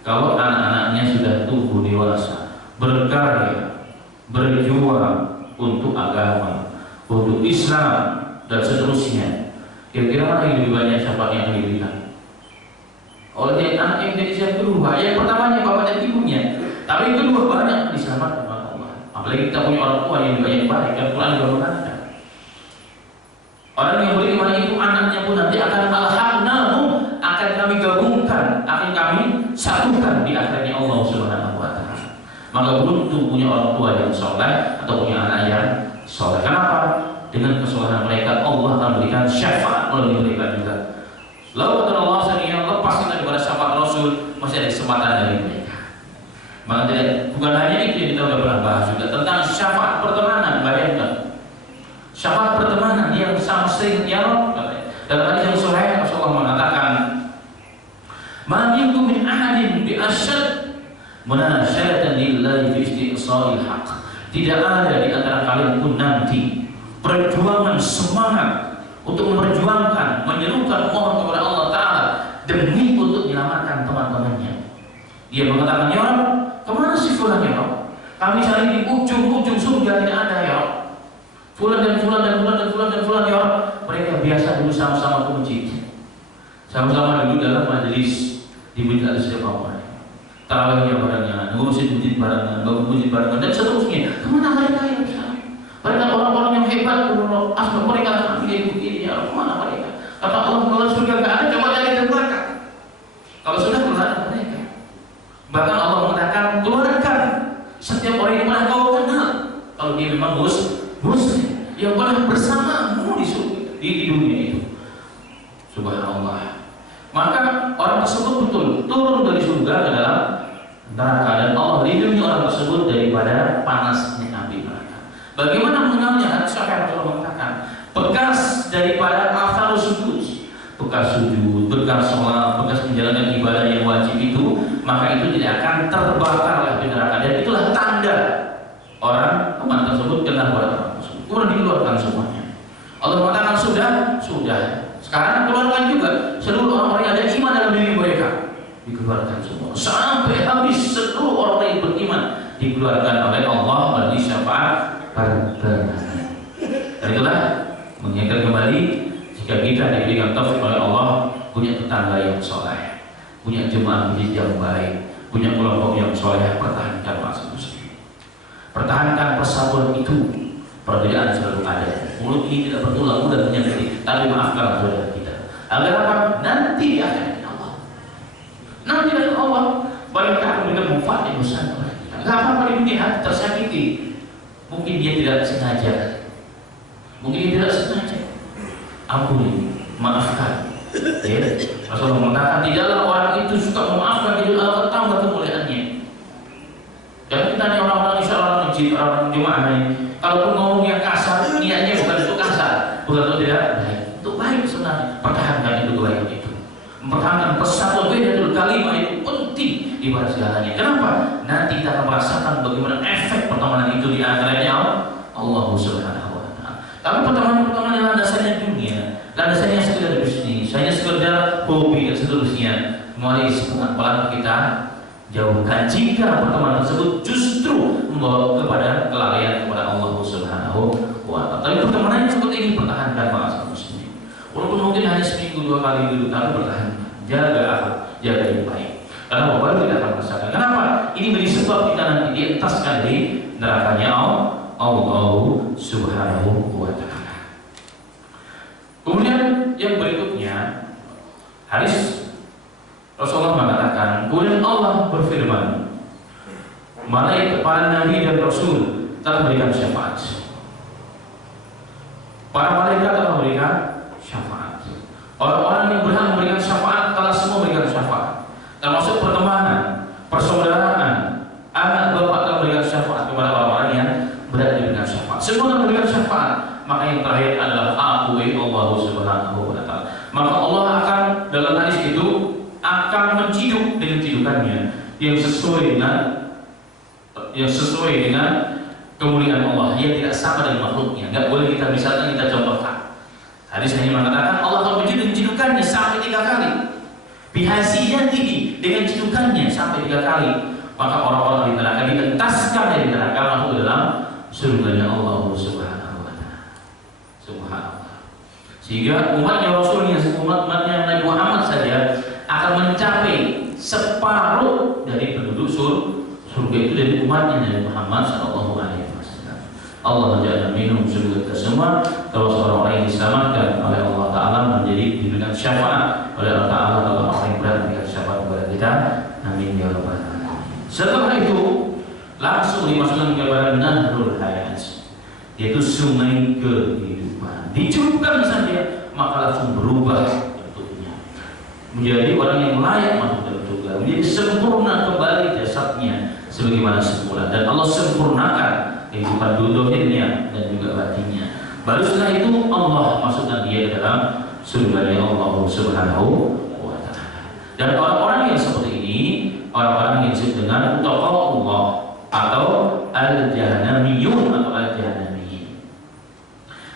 kalau anak-anaknya sudah tumbuh dewasa, berkarya, berjuang untuk agama, untuk Islam dan seterusnya. Kira-kira mana yang lebih banyak syafaat yang diberikan? Oleh anak yang jadi yang kedua, yang pertamanya bapak dan ibunya, tapi yang kedua banyak diselamatkan oleh Allah. Apalagi kita punya orang tua yang banyak baik, dan Quran juga mengatakan orang yang beriman itu anaknya pun nanti akan alhamnahum, akan kami gabungkan, akan kami satukan di akhirnya Allah Subhanahu wa Ta'ala. Maka beruntung punya orang tua yang soleh atau punya anak yang soleh. Kenapa? Dengan kesalahan mereka Allah akan berikan syafaat melalui mereka juga. Lalu kata Allah sendiri, lepas kita kepada syafaat Rasul, masih ada kesempatan dari mereka. Maka bukan hanya itu yang kita sudah pernah bahas juga tentang syafaat pertemanan. Bayangkan syafaat pertemanan yang sama sering ya. Dalam hadis yang sahih Rasulullah mengatakan, "Ma minkum min ahadin bi asyad munasyaratan lillahi fi istiqsa'il haqq." Tidak ada di antara kalian pun nanti perjuangan semangat untuk memperjuangkan, menyerukan mohon kepada Allah Ta'ala demi untuk menyelamatkan teman-temannya. Dia mengatakan, "Ya Rabb, kemana si fulan ya Rabb? Kami cari di ujung-ujung surga tidak ada ya Rabb. Fulan dan fulan dan fulan dan fulan dan fulan ya Rabb." Mereka biasa dulu sama-sama ke masjid, sama-sama duduk dalam majelis di masjid al-Istiqamah, tarawihnya barengan, ngurusin masjid barengan, bangun masjid barengan dan seterusnya. Kemana mereka ya Rabb? Mereka orang-orang yang hebat, asal mereka begini ya, kemana mereka? Kata Allah, kalau surga nggak ada, coba cari di neraka. Kalau sudah keluar mereka. Bahkan Allah mengatakan, keluarkan setiap orang yang pernah kau kenal. Kalau dia memang muslim, yang pernah bersamamu di dunia itu. Subhanallah. Maka orang tersebut betul turun dari surga ke dalam neraka, dan Allah lindungi orang tersebut daripada panasnya api neraka. Bagaimana mengenalnya? Hadis sahih Rasulullah mengatakan, bekas daripada asal sujud, bekas sujud, bekas sholat, bekas menjalankan ibadah yang wajib itu, maka itu tidak akan terbakar oleh api neraka, dan itulah tanda orang teman tersebut kenal kepada orang tersebut. Kemudian dikeluarkan semuanya. Allah mengatakan sudah. Sekarang keluarkan juga seluruh orang yang ada iman dalam diri mereka, dikeluarkan semua sampai habis seluruh orang yang beriman dikeluarkan oleh Allah melalui syafaat pertemanan. Dan itulah mengingatkan kembali, jika kita diberikan taufik oleh Allah punya tetangga yang soleh, punya jemaah yang baik, punya kelompok yang soleh, pertahankan masa muslim, pertahankan persatuan itu. Perbedaan selalu ada. Mulut ini tidak bertulang mudah menyakiti, tapi maafkanlah saudara kita. Agar apa? Nanti akan Allah. Nanti akan Allah mereka akan memberikan manfaat yang besar kepada kita. Enggak apa-apa di dunia tersakiti. Mungkin dia tidak sengaja. Ampuni, maafkan. Ya. Rasulullah mengatakan, tidaklah orang itu suka memaafkan kecuali Allah tambah kemuliaannya. Jangan kita tanya orang-orang insya Allah masjid, orang jemaah ini. Kalaupun ngomong yang kasar, niatnya bukan untuk kasar, bukan untuk tidak baik, untuk baik sebenarnya. Pertahankan itu kebaikan itu. Mempertahankan persatuan Baitul Kalimah itu penting di bawah segalanya. Kenapa? Nanti kita akan merasakan bagaimana efek pertemanan itu di akhirnya Allah Subhanahu wa Ta'ala. Tapi pertemanan yang landasannya dunia, landasannya sekedar bisnis, hanya sekedar hobi dan seterusnya, mulai pelan kita jauhkan jika pertemanan tersebut justru membawa kepada kelalaian kepada Allah Subhanahu wa Ta'ala. Tapi pertemanan seperti ini pertahankan masa muslim. Walaupun mungkin hanya seminggu 2 kali dulu, tapi pertahankan, jaga yang baik. Karena baru kita akan merasakan. Kenapa? Ini menjadi sebab kita nanti dientaskan di nerakanya Allah Subhanahu wa Ta'ala. Kemudian yang berikutnya, hadis Rasulullah mengatakan, kemudian Allah berfirman, malaikat para nabi dan rasul telah memberikan syafaat. Para malaikat telah memberikan syafaat. Orang-orang yang berhak memberikan syafaat telah semua memberikan syafaat. Termasuk pertemanan, persaudaraan, anak bapak telah memberikan syafaat kepada orang-orang yang berhak diberikan syafaat. Semua telah memberikan syafaat. Maka yang terakhir adalah aku Allah Subhanahu wa Ta'ala. Maka Allah akan dalam hadis itu akan menciduk dengan cidukannya yang sesuai dengan kemuliaan Allah, yang tidak sama dengan makhluknya. Nggak boleh kita misalkan kita contohkan. Hadis hanya mengatakan Allah akan menciduk dengan cidukannya sampai 3 kali. Bihasiyatihi, dengan cidukannya sampai 3 kali. Maka orang-orang di neraka dientaskan dari neraka masuk dalam surganya Allah Subhanahu wa Ta'ala. Subhanallah. Sehingga umatnya Rasulnya, umatnya Nabi Muhammad saja akan mencapai separuh dari penduduk surga itu dari umatnya Nabi Muhammad Sallallahu Alaihi Wasallam. Allah menjadikan minum surga kita semua. Kalau seorang orang yang diselamatkan oleh Allah Taala menjadi diberikan syafaat oleh Allah Taala, kalau orang yang berat memberikan syafaat kepada kita. Amin ya rabbal alamin. Setelah itu langsung dimasukkan kepada Nahrul Hayat, yaitu sungai kehidupan. Dicurahkan saja maka langsung berubah bentuknya menjadi orang yang layak masuk dalam surga, menjadi sempurna kembali jasadnya sebagaimana semula, dan Allah sempurnakan kehidupan dunia dan juga batinnya. Baru setelah itu Allah masukkan dia dalam surga Allah Subhanahu wa Ta'ala. Dan orang-orang yang seperti ini, orang-orang yang disebut dengan taqwa atau al-jahannamiyun atau al-jahannamiyin.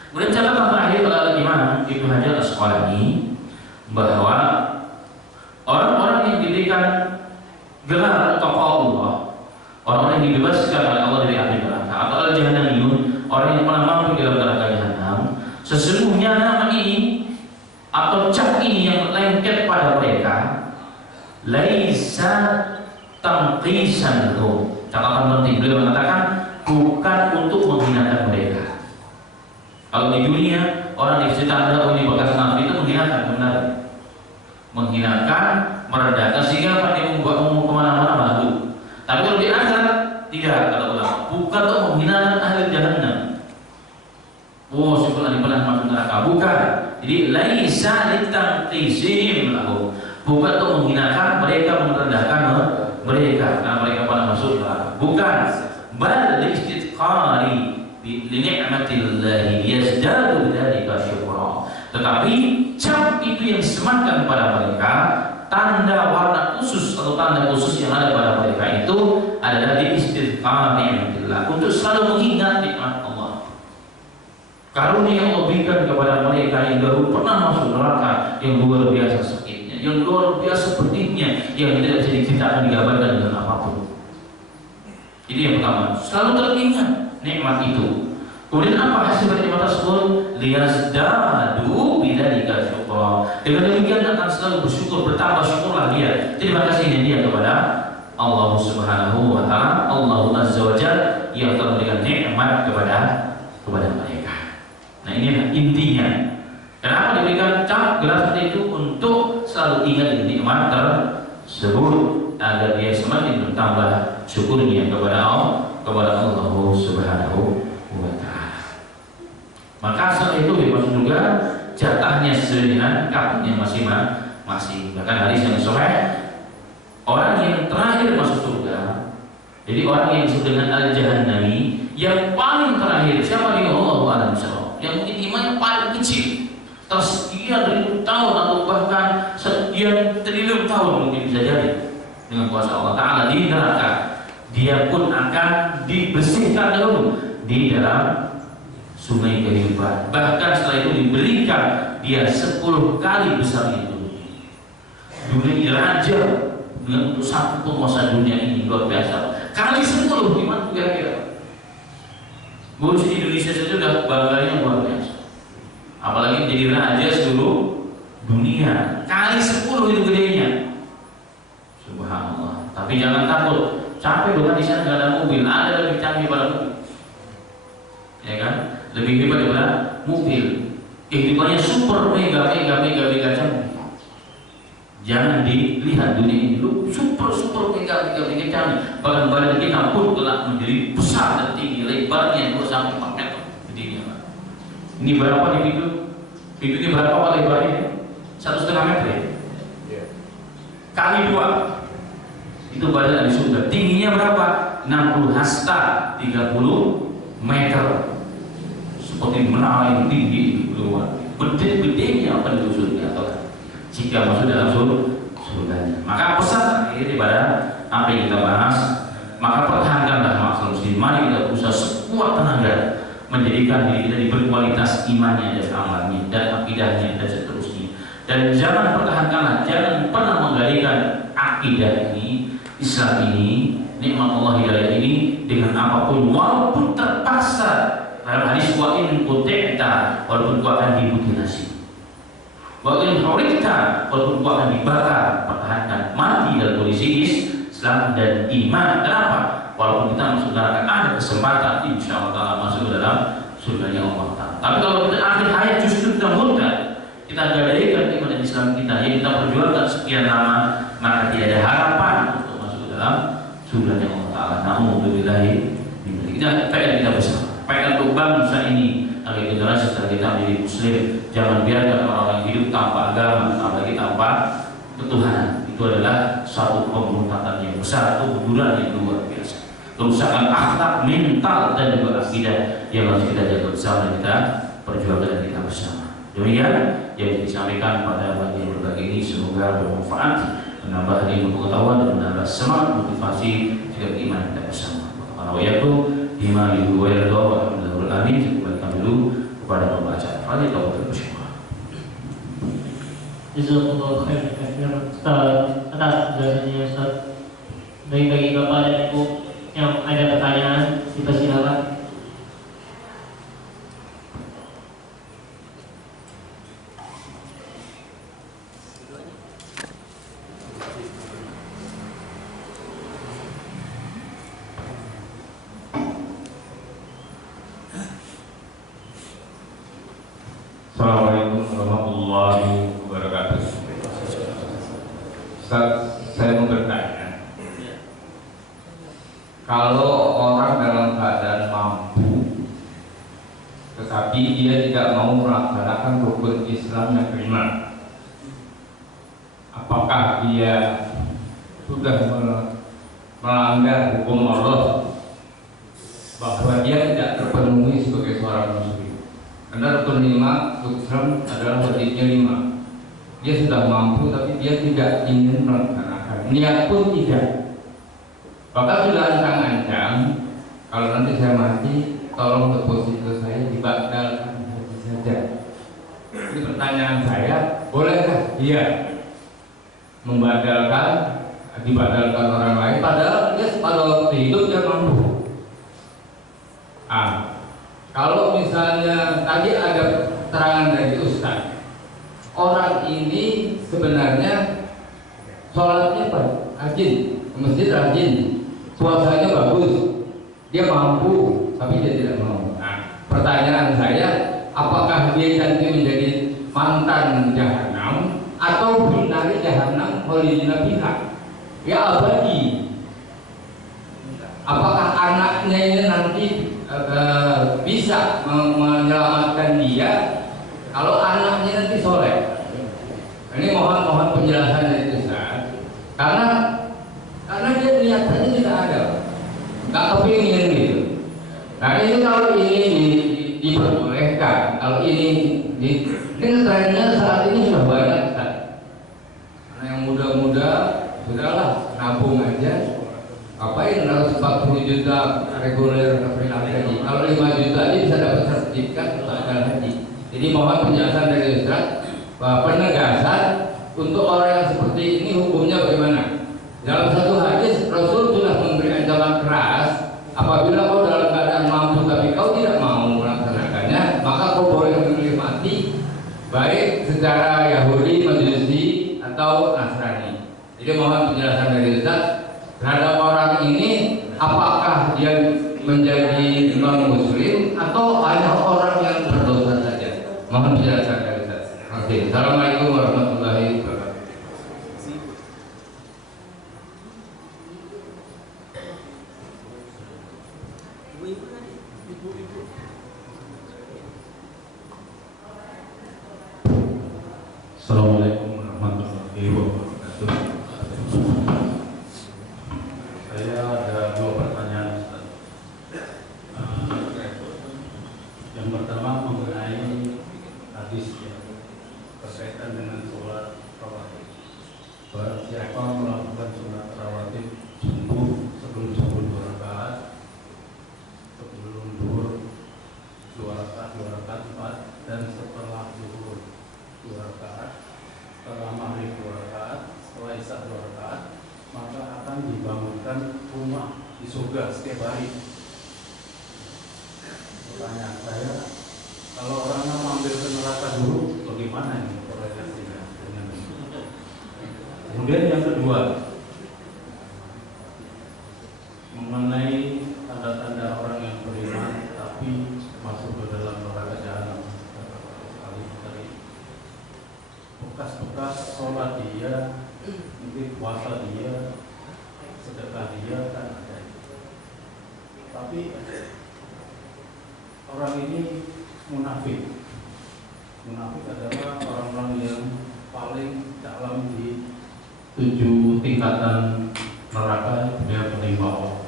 Kemudian catatan terakhir oleh Imam Ibnu Hajar Asqalani bahwa orang-orang yang diberikan gelar taqwa, orang-orang yang dibebaskan oleh Allah dari api neraka atau al-jahannamiyun, orang yang pernah mampu dalam neraka jahanam, sesungguhnya nama ini atau cap ini yang lengket pada mereka laisa tanqisan lahu. Catatan penting, beliau mengatakan bukan untuk menghinakan mereka. Kalau di dunia orang dicerita ada ini bekas nabi, itu menghinakan, benar, menghinakan, merendahkan, sehingga apa dia membuat umum kemana-mana malu. Tapi kalau di akhirat tidak, kata ulama, bukan untuk menghinakan ahli jahannam. Oh, si fulan pernah masuk neraka, bukan. Jadi laisa litanqisihim lahu, bukan untuk menghinakan mereka, merendahkan mereka karena mereka pernah masuk neraka, bukan. Bal istitqari li ni'matillahi yazdadu bidzalika syukra. Tetapi cap itu yang disematkan pada mereka, tanda warna khusus atau tanda khusus yang ada pada mereka itu adalah di istitqari ni'matillah, untuk selalu mengingat nikmat Allah. Karunia yang Allah berikan kepada mereka yang baru pernah masuk neraka, yang luar biasa sakitnya, yang luar biasa pedihnya, yang tidak bisa diceritakan, digambarkan dengan apapun. Jadi yang pertama, selalu teringat nikmat itu. Kemudian apa hasil dari nikmat tersebut? Liyazdadu bidzalika syukra. Dengan demikian akan selalu bersyukur, bertambah syukurlah dia. Terima kasihnya dia kepada Allah Subhanahu wa Ta'ala, Allah Azza wa Jalla yang telah memberikan nikmat kepada mereka. Nah, ini intinya. Kenapa diberikan cap gelar seperti itu? Untuk selalu ingat dengan nikmat tersebut agar dia semakin bertambah syukurnya kepada Allah Subhanahu wa Ta'ala. Maka setelah itu dimaksud juga jatahnya sesuai dengan kapnya masing-masing. Bahkan hadis yang sahih, orang yang terakhir masuk surga, jadi orang yang disebut dengan al-jahannami, yang paling terakhir siapa dia? Allah Alam Syarah, yang mungkin imannya paling kecil, tersekian ribu tahun atau bahkan sekian triliun tahun mungkin bisa jadi, dengan kuasa Allah Ta'ala di neraka, dia pun akan dibersihkan dahulu di dalam sungai kehidupan. Bahkan setelah itu diberikan dia 10 kali besar itu dunia raja dengan untuk satu penguasa dunia ini, luar biasa. Kali 10, gimana kira-kira? Bos di Indonesia saja sudah bangganya luar biasa, apalagi menjadi raja seluruh dunia. Kali 10 itu gedenya. Subhanallah. Tapi jangan takut, sampai bukan di sana nggak ada mobil, ada lebih canggih pada mobil, ya kan? Lebih hebat daripada mobil. Kehidupannya super mega canggih. Jangan dilihat dunia ini dulu super mega canggih. Bahkan badan kita pun telah menjadi besar dan tinggi, lebarnya 2 sampai 4 meter. Begini, Pak. Ini berapa di pintu? Pintu ini berapa Pak lebarnya? 1,5 meter ya? Kali 2 itu badan di surga. Tingginya berapa? 60 hasta, 30 meter. Seperti menara yang tinggi keluar. Gede-gedenya apa di surga atau jika masuk dalam surganya. Maka pesan terakhir daripada apa yang kita bahas, maka pertahankanlah maksud muslim. Mari kita berusaha sekuat tenaga menjadikan diri kita berkualitas imannya dan amalnya dan akidahnya dan seterusnya. Dan jangan pertahankanlah, jangan pernah menggalikan akidah ini, Islam ini, nikmat Allah hidayah ini dengan apapun, walaupun terpaksa. Dalam hadis wa in qut'ta, walaupun kau akan dimutilasi, wa in hurikta, walaupun kau akan dibakar, pertahankan mati dalam kondisi Islam dan iman. Kenapa? Walaupun kita masuk neraka ada kesempatan insya Allah masuk ke dalam surganya Allah Ta'ala. Tapi kalau kita akhir hayat justru kita murtad, kita gadaikan iman dan Islam kita, yang kita perjuangkan sekian lama, maka tidak ada harapan untuk masuk ke dalam surganya Allah Ta'ala. Na'udzubillahi min dzalik. Kita bersama. Supaya untuk bangsa ini agar generasi setelah kita menjadi muslim, jangan biarkan orang-orang hidup tanpa agama, apalagi tanpa ketuhanan. Itu adalah satu pemberontakan yang besar, kemunduran yang luar biasa, kerusakan akhlak, mental dan juga akidah yang harus kita jaga bersama dan kita perjuangkan dan kita bersama. Demikian yang disampaikan pada pagi yang berbagi ini, semoga bermanfaat, menambah ilmu pengetahuan dan menambah semangat motivasi jika iman kita bersama. Kalau yaitu Hima ibu wa yarda wa alhamdulillah amin. Saya kembalikan dulu kepada pembaca Fadil Tauhid Bersyukur. Jazakumullah khairan Ustaz atas penjelasannya Ustaz. Bagi Bapak dan Ibu yang ada pertanyaan, dipersilakan. Assalamualaikum warahmatullahi wabarakatuh. Ustaz, saya mau bertanya, kalau orang dalam keadaan mampu tetapi dia tidak mau melaksanakan rukun Islam yang kelima, apakah dia sudah melanggar hukum Allah bahwa dia tidak terpenuhi sebagai seorang muslim? Karena rukun 5 Islam adalah wajibnya 5. Dia sudah mampu tapi dia tidak ingin melaksanakan, niat pun tidak. Bahkan sudah ancang-ancang, kalau nanti saya mati, tolong deposito saya dibatalkan saja. Jadi pertanyaan saya, bolehkah dia dibatalkan orang lain padahal dia pada hidup dia mampu? Kalau misalnya tadi ada keterangan dari Ustaz, orang ini sebenarnya sholatnya rajin, ke masjid rajin, puasanya bagus, dia mampu, tapi dia tidak mau. Pertanyaan saya, apakah dia nanti menjadi mantan jahanam atau binari jahanam khalidina fiha? Ya abadi. Apakah anaknya ini nanti bisa menyelamatkan dia kalau anaknya nanti soleh? Ini mohon penjelasan dari Ustaz, karena dia niatannya tidak ada, nggak kepingin gitu. Nah ini kalau ini diperbolehkan, kalau ini trennya saat ini sudah banyak Ustaz. Karena yang muda-muda sudahlah nabung aja. Ngapain harus 40 juta reguler haji? Kalau 5 juta aja bisa dapat sertifikat untuk haji. Jadi mohon penjelasan dari Ustaz bahwa penegasan untuk orang yang seperti ini hukumnya bagaimana? Dalam satu hadis Rasul sudah memberi ancaman keras, apabila kau dalam keadaan mampu tapi kau tidak mau melaksanakannya, maka kau boleh memilih mati, baik secara Yahudi, Majusi atau Nasrani. Jadi mohon penjelasan dari Ustaz terhadap orang ini, apakah dia menjadi non muslim atau hanya orang yang berdosa saja? Mohon penjelasan dari Ustaz. Assalamualaikum warahmatullahi wabarakatuh. siapa melakukan sunat rawatib subuh sebelum subuh 2 rakaat, sebelum duhur 2 rakaat, 4, dan setelah duhur 2 rakaat, setelah maghrib 2 rakaat, setelah isya 2 rakaat, maka akan dibangunkan rumah di surga setiap hari. Pertanyaan saya, kalau orangnya mampir ke neraka dulu, bagaimana ini korelasinya dengan ini? Kemudian yang kedua, mengenai tanda-tanda orang yang beriman tapi masuk ke dalam neraka jahanam. Sekali dari bekas-bekas sholat dia, mungkin puasa dia, sedekah dia kan ada. Tapi orang ini munafik. Munafik adalah orang-orang yang paling dalam di 7 tingkatan neraka dia paling bawah.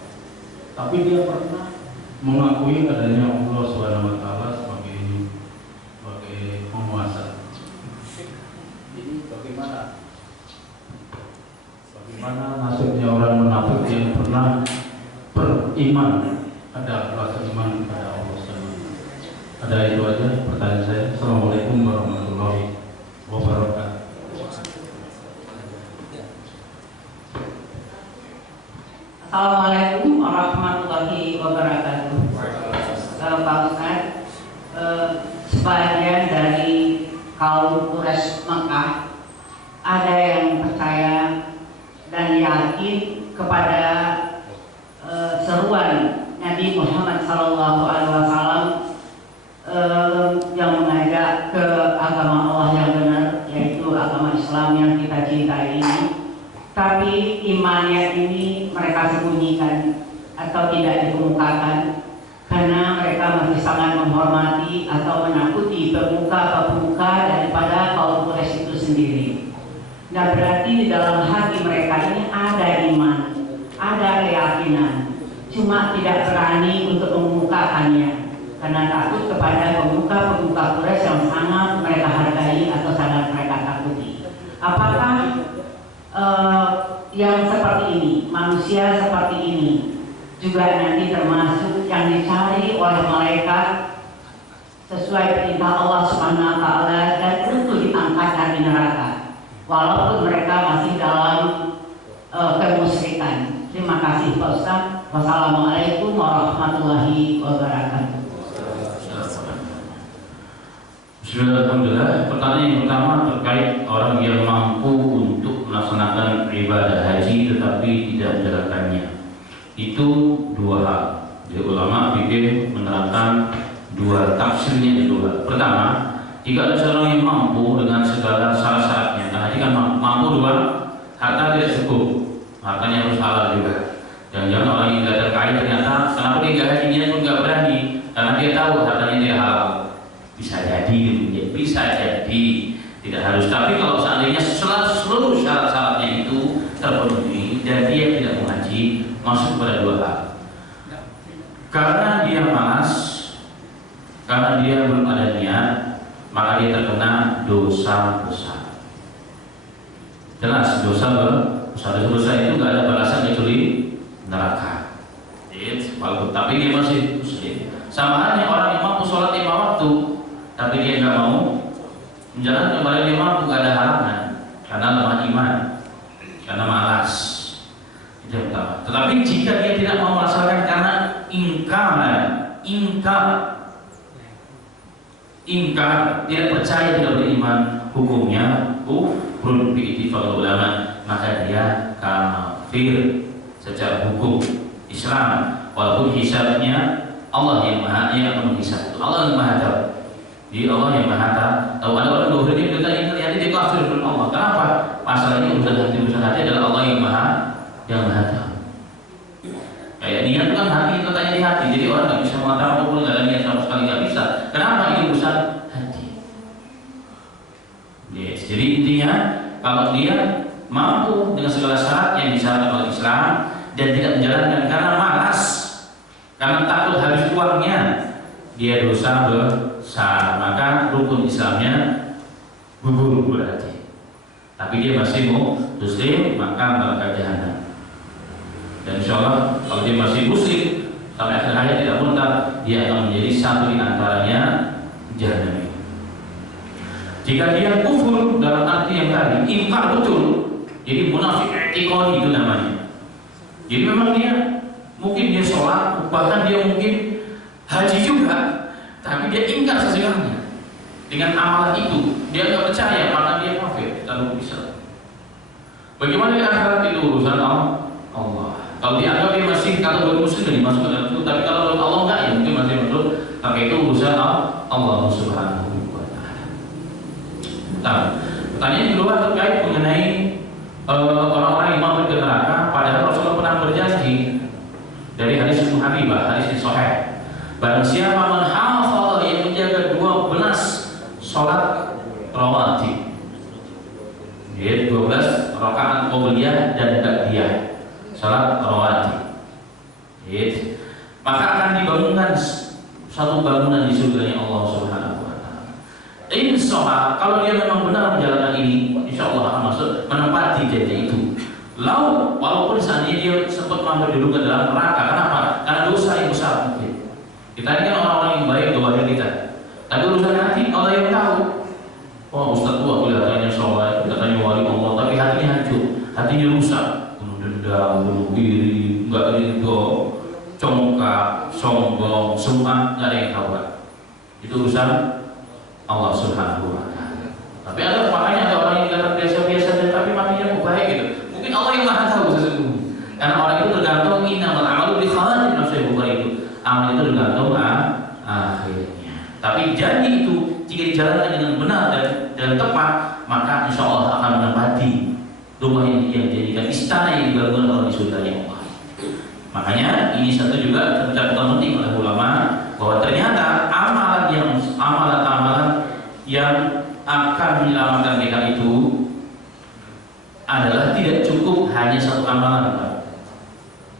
Tapi dia pernah mengakui adanya Allah SWT sebagai penguasa. Jadi bagaimana nasibnya orang munafik yang pernah beriman, ada rasa iman kepada Allah SWT. Ada itu aja pertanyaan saya. Assalamualaikum warahmatullahi wabarakatuh. Assalamualaikum warahmatullahi wabarakatuh. Pak Ustaz, sebagian dari kaum Quraisy Mekah ada yang percaya dan yakin kepada seruan Nabi Muhammad SAW yang mengajak ke agama Allah yang benar, yaitu agama Islam yang kita cintai ini. Tapi imannya ini mereka sembunyikan atau tidak dikemukakan karena mereka masih sangat menghormati atau menakuti pemuka-pemuka daripada kaum Quraisy itu sendiri. Nah, berarti di dalam hati mereka ini ada iman, ada keyakinan, cuma tidak berani untuk memukakannya karena takut kepada pemuka-pemuka Quraisy yang sangat mereka hargai atau sangat mereka takuti. Apakah yang seperti ini, manusia seperti ini juga nanti termasuk yang dicari oleh malaikat sesuai perintah Allah Subhanahu wa taala dan untuk diangkat dari neraka walaupun mereka masih dalam kemusyrikan. Terima kasih Pak Ustaz. Wassalamualaikum warahmatullahi wabarakatuh. Alhamdulillah. Pertanyaan yang pertama terkait orang yang mampu untuk melaksanakan ibadah haji tetapi tidak menjalankannya. Itu 2 hal. Jadi ulama fikih menerapkan 2 tafsirnya itu. Pertama, jika ada seorang yang mampu dengan segala syarat-syaratnya, karena haji kan mampu 2, harta tidak cukup, hartanya harus halal juga. Jangan-jangan orang yang tidak terkait ternyata kenapa dia nggak haji, dia pun nggak berani karena dia tahu hartanya dia halal. Bisa jadi, tidak harus. Tapi kalau seandainya seluruh syarat-syaratnya itu terpenuhi dan dia tidak mengaji, masuk pada 2 hal. Karena dia malas, karena dia belum ada niat, maka dia terkena dosa besar. Jelas dosa itu nggak ada balasan kecuali neraka. Tapi dia masih muslim. Sama halnya orang yang mampu sholat 5 waktu, tapi dia nggak mau menjalankan, padahal dia mampu, nggak ada halangan karena lemah iman, karena malas. Itu yang pertama. Tetapi jika dia tidak mau melaksanakan karena ingkar, tidak percaya, tidak beriman, hukumnya kufrun bi ittifaqil ulama, maka dia kafir secara hukum Islam, walaupun hisabnya Allah yang menghisab. Allah yang maha tahu. Di Allah yang maha tahu. Ada orang dohir ini kita ingat dia kafir dengan Allah. Kenapa? Pasal ini urusan hati adalah Allah yang maha tahu. Kayak niat kan hati, itu tanya di hati. Jadi orang nggak bisa mengatakan apapun, nggak ada niat sama sekali, nggak bisa. Kenapa? Ini urusan hati. Yes. Jadi intinya kalau dia mampu dengan segala syarat yang disyaratkan oleh Islam dan tidak menjalankan karena malas, karena takut habis uangnya, dia dosa besar, maka rukun Islamnya gugur berarti. tapi dia masih muslim, maka neraka jahanam. Dan insya Allah kalau dia masih muslim sampai akhir hayat tidak murtad, dia akan menjadi satu di antaranya jahanam. Jika dia kufur dalam arti yang tadi, ingkar betul, jadi munafik i'tiqadi itu namanya. Jadi memang dia mungkin dia sholat, bahkan dia mungkin haji juga, tapi dia ingkar seseorangnya dengan amalan itu. Dia nggak percaya, maka dia kafir, lalu bisa. Bagaimana di akhirat itu urusan Allah. Kalau dianggap dia masih kategori muslim dan dimasuk ke dalam itu, tapi kalau Allah enggak, ya mungkin masih masuk. Maka itu urusan Allah Subhanahu wa Ta'ala. Nah, pertanyaan kedua terkait mengenai orang-orang yang masuk ke neraka, padahal Rasulullah pernah berjanji dari hadis Ummu Habibah, hadis yang sahih. Barang siapa menghafal yang menjaga 12 sholat rawatib, yaitu 12 rakaat qobliyah dan ba'diyah, salat rawatib, maka akan dibangunkan satu bangunan di surganya Allah Subhanahu wa Ta'ala. Insya kalau dia memang benar menjalankan ini, insya Allah akan masuk menempati janji itu. Walaupun seandainya dia sempat mampir dulu ke dalam neraka, kenapa? Karena dosa yang besar mungkin. Kita ini kan orang-orang yang baik doanya kita, tapi urusan hati Allah yang tahu. Oh Ustaz tua kelihatannya soleh, kelihatannya wali Allah, tapi hatinya hancur, hatinya rusak, bunuh dendam, bunuh diri, nggak ridho, congkak, sombong, semua nggak ada yang tahu kan? Itu urusan Allah Subhanahu wa Ta'ala. Tapi ada makanya ada orang yang kelihatan biasa-biasa dan tapi matinya kok baik gitu. Mungkin Allah yang maha tahu sesungguhnya. Karena orang itu tergantung innamal a'malu bi khawatim nafsi bukan itu. Amal itu tergantung akhirnya. Tapi janji itu jika dijalankan dengan benar dan tepat, maka insya Allah akan menempati rumah yang dijadikan istana yang dibangun oleh surga Allah. Makanya ini satu juga catatan penting oleh ulama bahwa ternyata amalan-amalan yang akan menyelamatkan kita itu adalah tidak cukup hanya satu amalan.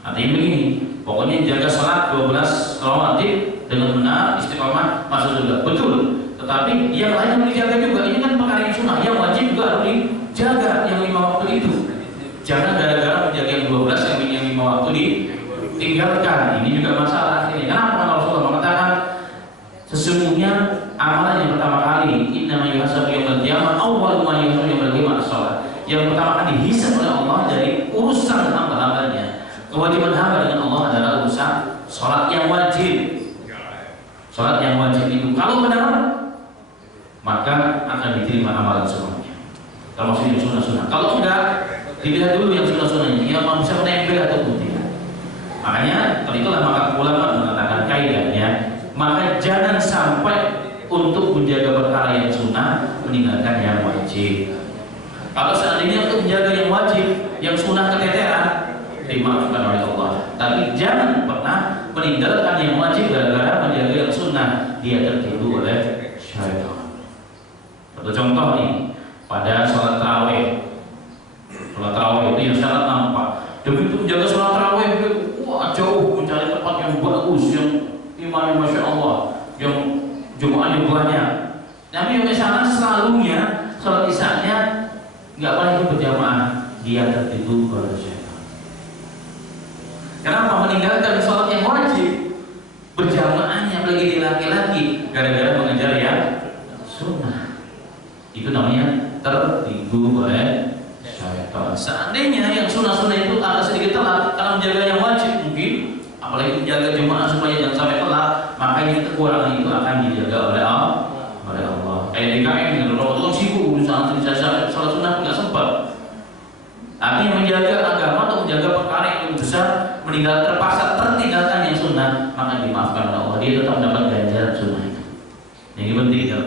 Artinya begini, pokoknya jaga salat 12 rawatib dengan benar, istiqomah masuk surga. Betul. Tetapi yang lain harus dijaga juga. Ini kan perkara yang sunnah, yang wajib juga harus dijaga yang 5 waktu itu. Jangan gara-gara menjaga yang 12 yang 5 waktu ditinggalkan. Ini juga masalah ini. Kenapa Rasulullah mengatakan sesungguhnya amalan yang pertama kali innama yuhasabu yaumil qiyamah awwal ma yuhasabu yaumil qiyamah as-shalah. Yang pertama kali dihisab oleh Allah dari urusan hamba-hambanya. Kewajiban hamba dengan Allah adalah urusan salat yang wajib. Salat yang wajib itu kalau benar maka akan diterima amalan semuanya. Termasuk yang sunnah-sunnah. Kalau enggak, dilihat dulu yang sunnah-sunnahnya, yang bisa menempel atau tidak. Makanya, kalau itulah maka ulama mengatakan kaidahnya, maka jangan sampai untuk menjaga perkara yang sunnah meninggalkan yang wajib. Kalau seandainya untuk menjaga yang wajib, yang sunnah keteteran, dimaafkan oleh Allah. Tapi jangan pernah meninggalkan yang wajib gara-gara menjaga yang sunnah, dia tertipu oleh syaitan. Satu contoh nih, pada sholat tarawih. Sholat tarawih itu yang syarat nampak. Demi itu menjaga sholat tarawih, wah jauh mencari tempat yang bagus, yang imannya masya Allah, yang jumlahnya banyak. Tapi yang misalnya selalunya sholat isya-nya nggak boleh berjamaah, dia tertipu oleh syaitan. Kenapa meninggalkan sholat yang wajib berjamaahnya apalagi di laki-laki gara-gara mengejar yang sunnah? Itu namanya tertipu oleh syaitan. Seandainya yang sunnah-sunnah itu agak sedikit telat karena menjaga yang wajib mungkin, apalagi menjaga jemaah supaya jangan sampai telat, maka ini kekurangan itu akan dijaga oleh Allah. Kayak di KM dengan orang sibuk urusan salat sunnah nggak sempat. Artinya menjaga agama atau menjaga perkara yang lebih besar, terpaksa tertinggalkan yang sunnah, maka dimaafkan oleh Allah. Dia tetap mendapat ganjaran sunnah itu. Ini penting ya.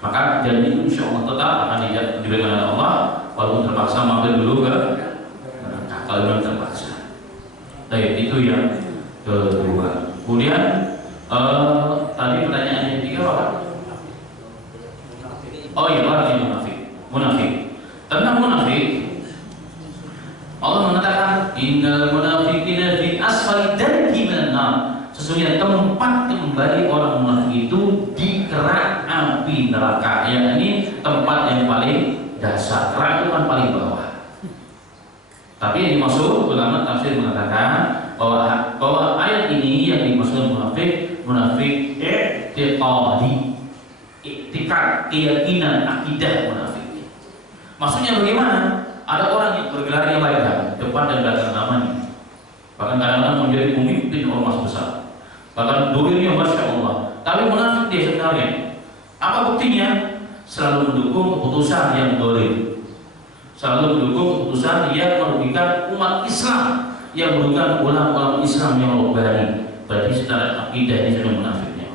Maka janji itu insya Allah tetap akan diberikan oleh Allah walaupun terpaksa mampir dulu ke neraka kalau memang terpaksa. Baik, itu yang kedua. Kemudian tadi pertanyaan yang ketiga apa? Oh iya, orang yang munafik. Tentang munafik, Allah mengatakan innal munafiqina fi asfali darki minan nar. Sesungguhnya tempat kembali orang munafik itu di kerak api neraka, yakni tempat yang paling dasar. Rak itu kan paling bawah. Tapi yang dimaksud ulama tafsir mengatakan bahwa ayat ini yang dimaksud munafik i'tiqadi, i'tiqad, keyakinan, akidah munafik. Maksudnya bagaimana? Ada orang yang bergelar yang baik depan dan belakang namanya, bahkan kadang-kadang menjadi pemimpin ormas besar, bahkan dohirnya masya Allah. Tapi munafik dia sebenarnya. Apa buktinya? Selalu mendukung keputusan yang dolim, selalu mendukung keputusan yang merugikan umat Islam, yang merugikan ulama-ulama Islam yang robbani. Berarti secara akidah ini sudah munafiknya.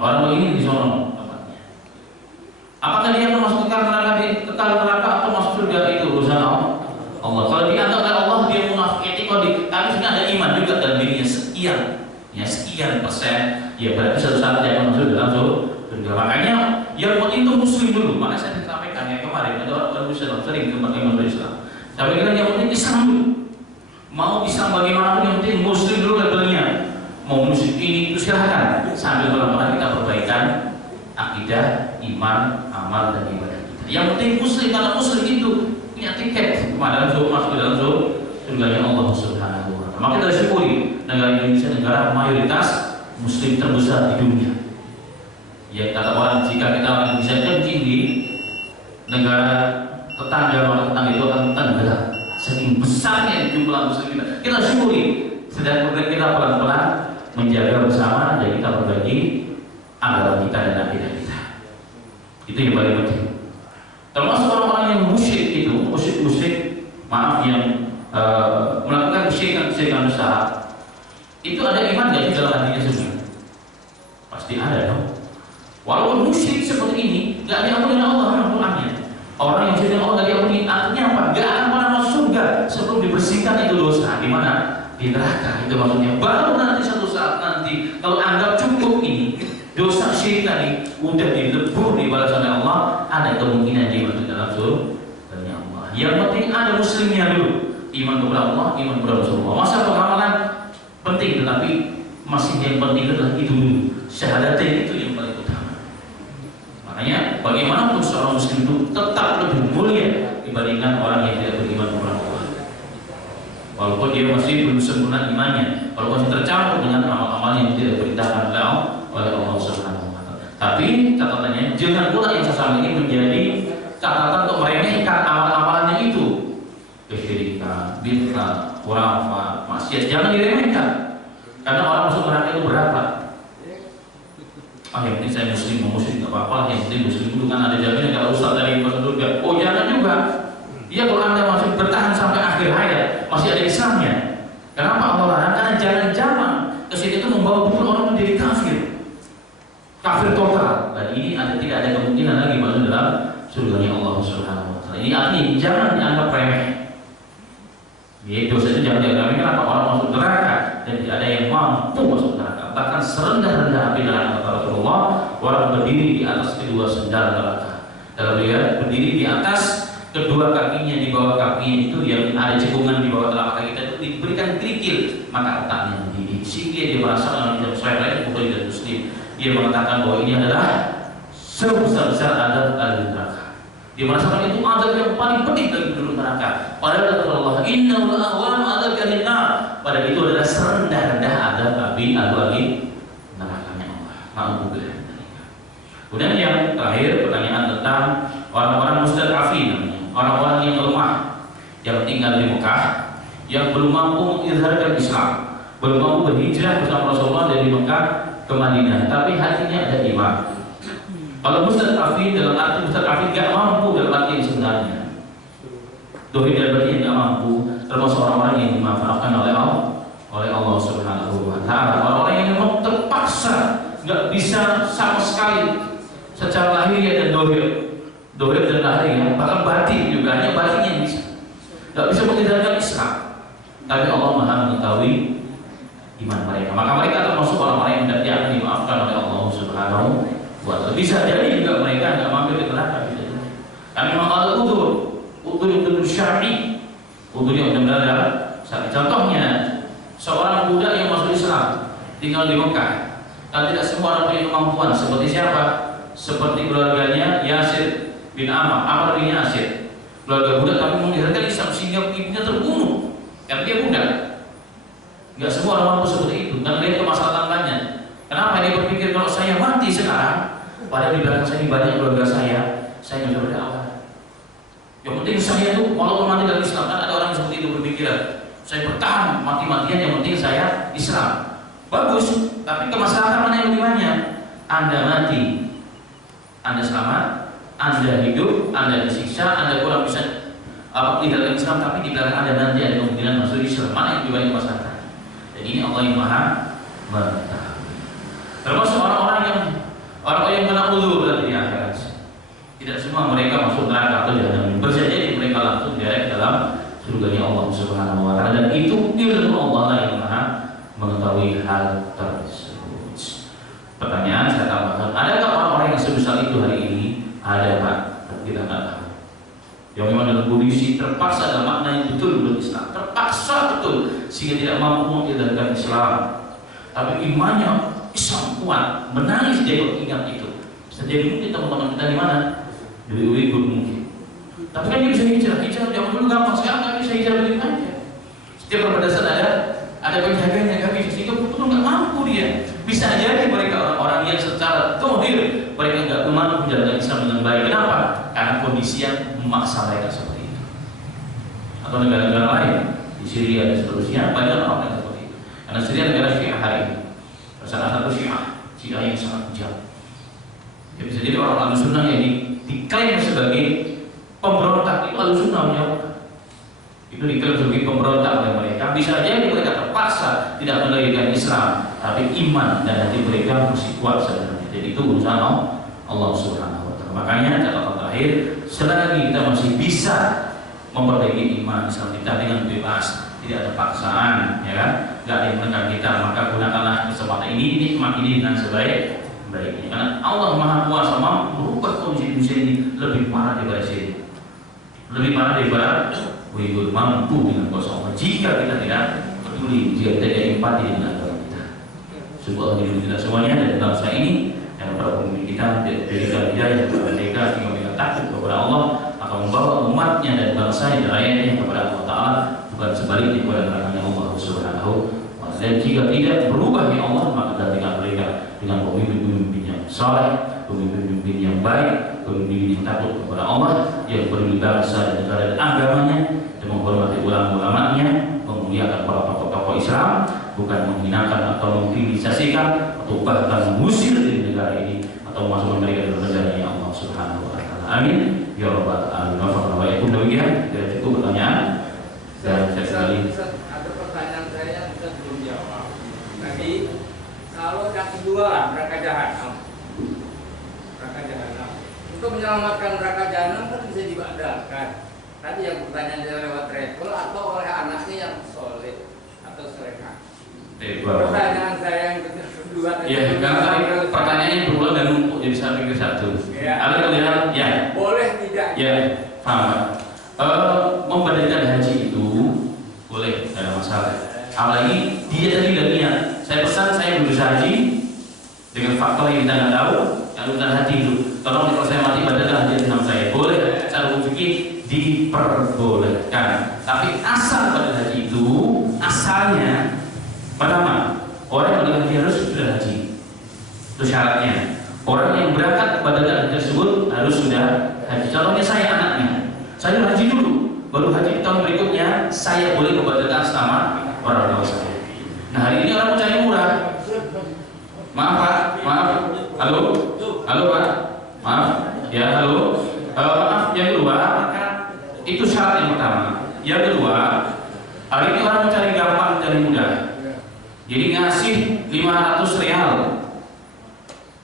Orang begini disono tempatnya. Apakah dia akan masuk kekal neraka atau masuk surga, itu urusan Allah. Kalau dianggap oleh Allah dia munafik etikodi, tapi sebenarnya ada iman juga dalam dirinya sekian persen, ya berarti suatu saat dia akan masuk dalam surga. Makanya yang penting itu muslim dulu. Makanya saya sampaikan yang kemarin ada orang Muslim sering ke masuk Islam. Tapi kan yang penting Islam dulu. Mau Islam bagaimanapun yang penting muslim dulu levelnya. Mau muslim ini itu silahkan. Sambil pelan-pelan kita perbaikan akidah, iman, amal dan ibadah kita. Yang penting muslim, karena muslim itu punya tiket masuk ke dalam surganya Allah Subhanahu wa taala. Maka kita syukuri negara Indonesia negara mayoritas muslim terbesar di dunia. Ya kata orang, jika kita bisa kencing di negara tetangga, maka tetangga itu akan tenggelam. Saking besarnya jumlah muslim kita syukuri. Sedang kita pelan-pelan menjaga bersama dan kita berbagi agama kita dan akidah kita. Itu yang paling penting. Termasuk orang-orang yang musyrik itu, musyrik yang melakukan kesyirikan besar, itu ada iman nggak di dalam hatinya sendiri? Pasti ada dong. Walaupun musyrik seperti ini, nggak diampuni Allah Al-Qur'annya. Orang yang syirik Allah nggak diampuni, artinya apa? Nggak akan pernah masuk surga sebelum dibersihkan itu dosa. Di mana? Di neraka. Itu maksudnya. Baru nanti satu saat nanti, kalau anggap cukup ini dosa syirik tadi udah dilebur di balasan Allah, ada kemungkinan dia masuk dalam surga Allah. Yang penting ada muslimnya dulu, iman kepada Allah, iman kepada Rasulullah. Masa pengamalan penting, tetapi masih yang penting adalah itu dulu. Syahadatain itu yang paling utama. Makanya bagaimanapun seorang muslim itu tetap lebih mulia dibandingkan orang yang tidak beriman kepada Allah. Walaupun dia masih belum sempurna imannya, walaupun masih tercampur dengan amal-amal yang tidak diperintahkan oleh Allah Subhanahu wa taala. Tapi catatannya jangan pula yang sesama ini menjadi catatan untuk meremehkan amal-amalannya itu. Kesyirikan, bid'ah, khurafat, maksiat jangan diremehkan. Karena orang masuk neraka itu berapa? Yang penting saya muslim, mau muslim nggak apa-apa. Yang penting muslim dulu kan ada jaminan kalau ustaz tadi masuk surga. Oh jangan juga. Iya kalau anda masih bertahan sampai akhir hayat masih ada Islamnya. Kenapa Allah larang? Karena jangan-jangan kesini itu membawa betul orang menjadi kafir total. Dan ini tidak ada kemungkinan lagi masuk dalam surganya Allah Subhanahu wa taala. Ini artinya jangan dianggap remeh. Yaitu dosa itu jangan dianggap remeh. Kenapa? Orang masuk neraka dan tidak ada yang mampu masuk neraka. Bahkan serendah-rendah api neraka kata Rasulullah, orang berdiri di atas kedua sendal neraka. Kalau dia berdiri di atas kedua kakinya, di bawah kakinya itu yang ada cekungan di bawah telapak kaki kita itu diberikan kerikil, maka otaknya mendidih. Sehingga dia merasa dalam kitab Sahih lain Bukhari dan Muslim, dia mengatakan bahwa ini adalah sebesar-besar adab neraka. Dia merasakan itu adab yang paling pedih bagi penduduk neraka. Padahal kata Allah, innal ahwanu adab nar. Padahal itu adalah serendah-rendah adab api nerakanya Allah. Alhamdulillah. Kemudian yang terakhir pertanyaan tentang orang-orang mustad'afin, orang-orang yang lemah, yang tinggal di Mekah, yang belum mampu mengizharkan Islam, belum mampu berhijrah bersama Rasulullah dari Mekah ke Madinah, tapi hatinya ada iman. Kalau mustad'afin dalam arti mustad'afin gak mampu dalam arti yang sebenarnya. Dohir dan batin gak mampu, termasuk orang-orang yang dimanfaatkan oleh Allah Subhanahu wa taala. Orang-orang yang memang terpaksa gak bisa sama sekali secara lahiriah dan dohir dan lahiriah, bahkan batin juga, hanya batin yang bisa, gak bisa mengizharkan Islam. Tapi Allah Maha mengetahui iman mereka. Maka mereka termasuk orang-orang yang tidak dimaafkan oleh Allah Subhanahu wa taala. Bisa jadi juga mereka nggak mampir ke neraka. Karena memang ada udzur syar'i, udzur yang benar-benar syar'i. Contohnya seorang budak yang masuk Islam, tinggal di Mekah, dan tidak semua orang punya kemampuan. Seperti siapa? Seperti keluarganya Yasir bin Amr bin Yasir, keluarga budak tapi mengajarkan Islam sehingga ibunya terbunuh karena dia budak. Nggak semua orang mampu seperti itu, dan lihat kemaslahatannya. Kenapa dia berpikir kalau saya mati sekarang, padahal di belakang saya banyak keluarga saya nggak bisa berdakwah. Yang penting saya tuh walaupun mati dalam Islam, kan ada orang yang seperti itu berpikiran, saya bertahan mati-matian, yang penting saya Islam. Bagus, tapi kemaslahatan mana yang lebih banyak? Anda mati, Anda selamat, Anda hidup, Anda disiksa, Anda kurang bisa meninggalkan Islam, tapi di belakang Anda nanti ada kemungkinan masuk Islam. Mana yang lebih banyak kemaslahatan? Dan ini Allah yang Maha mengetahui. Termasuk orang-orang yang kena uzur berarti di akhirat. Tidak semua mereka masuk neraka atau jahanam. Bisa jadi mereka langsung direct dalam surganya Allah Subhanahu wa taala, dan itu ilmu Allah yang Maha mengetahui hal tersebut. Pertanyaan saya tambahkan, adakah orang-orang yang sebesar itu hari ini? Ada, Pak, tapi kita nggak tahu. Yang memang dalam kondisi terpaksa dalam makna yang betul berislam, terpaksa betul sehingga tidak mampu menjalankan Islam, tapi imannya Islam kuat, menangis dia kalau ingat itu. Bisa jadi mungkin teman-teman kita di mana? Di Uyghur mungkin. Tapi kan dia bisa hijrah zaman dulu gampang, sekarang nggak bisa hijrah begitu aja. Setiap perbatasan ada penjaganya, nggak bisa, sehingga betul nggak mampu dia. Bisa jadi mereka orang-orang yang secara tohir mereka nggak mampu menjalankan Islam dengan baik. Kenapa? Karena kondisi yang memaksa mereka seperti itu. Atau negara-negara lain di Syria dan seterusnya banyak orang yang seperti itu. Karena Syria negara Syiah hari ini, salah satu Syiah yang sangat kejam. Ya, bisa jadi orang Ahlussunnah yang diklaim sebagai pemberontak, itu Ahlussunnah menjawab. Itu diklaim sebagai pemberontak oleh mereka. Bisa jadi mereka terpaksa tidak menerikan Islam, tapi iman dan hati mereka masih kuat sebenarnya. Jadi itu urusan Allah Subhanahu wa taala. Makanya catatan terakhir, selagi kita masih bisa memperbaiki iman Islam kita dengan bebas, tidak ada paksaan, ya kan? Tidak ada yang menekan kita, maka gunakanlah kesempatan ini, nikmat ini dengan sebaik-baiknya. Karena Allah Maha Kuasa mampu merubah kondisi dunia ini lebih parah daripada sini, lebih parah daripada Uyghur, mampu dengan kuasa Allah. Jika kita tidak peduli, jika kita tidak empati dengan agama kita, sebuah hidup kita semuanya dan bangsa ini dan para pemimpin kita berikan hidayah kepada mereka sehingga mereka takut kepada Allah, akan membawa umatnya dan bangsa dan rakyatnya kepada Allah Taala, bukan sebaliknya kepada nerakanya Allah Subhanahu wa taala. Dan jika tidak berubah ya Allah, maka gantikan mereka dengan pemimpin-pemimpin yang saleh, pemimpin-pemimpin yang baik, pemimpin yang takut kepada Allah, yang peduli bangsa dan negara dan agamanya, dan menghormati ulama-ulamanya, memuliakan para tokoh-tokoh Islam, bukan menghinakan atau mengkriminalisasikan atau bahkan mengusir dari negara ini atau masukkan mereka dalam negaranya Allah Subhanahu wa taala. Amin ya rabbal alamin. Wa yakum demikian. Tidak cukup pertanyaan. Dan saya sekali ada pertanyaan saya yang bisa belum jawab. Tadi kalau yang kedua neraka jahanam, untuk menyelamatkan neraka jahanam kan bisa dibadalkan. Tadi yang pertanyaan dia lewat travel atau oleh anaknya yang soleh atau solehah. Pertanyaan saya yang kedua tadi. Ya, karena pertanyaannya berulang dan numpuk jadi satu ke satu. Ya. Ada melihat, ya. Boleh tidak? Ya, paham. Membadalkan haji itu boleh, tidak ada masalah. Apalagi dia tadi udah niat. Saya pesan saya berusaha haji dengan faktor yang kita nggak tahu, yang urusan hati itu. Tolong kalau saya mati badalkan haji dengan saya. Boleh, cara berpikir diperbolehkan. Tapi asal badal haji itu asalnya pertama, orang yang haji harus sudah haji. Itu syaratnya. Orang yang berangkat badal haji tersebut harus sudah haji. Contohnya saya anaknya, saya haji dulu, baru haji tahun berikutnya saya boleh membadalkan sama orang tua saya. Nah hari ini orang mau cari murah. Maaf Pak, maaf. Halo, halo Pak, maaf. Ya halo. Maaf. Yang kedua, itu syarat yang pertama. Yang kedua, hari ini orang mau cari gampang, cari mudah. Jadi ngasih 500 rial,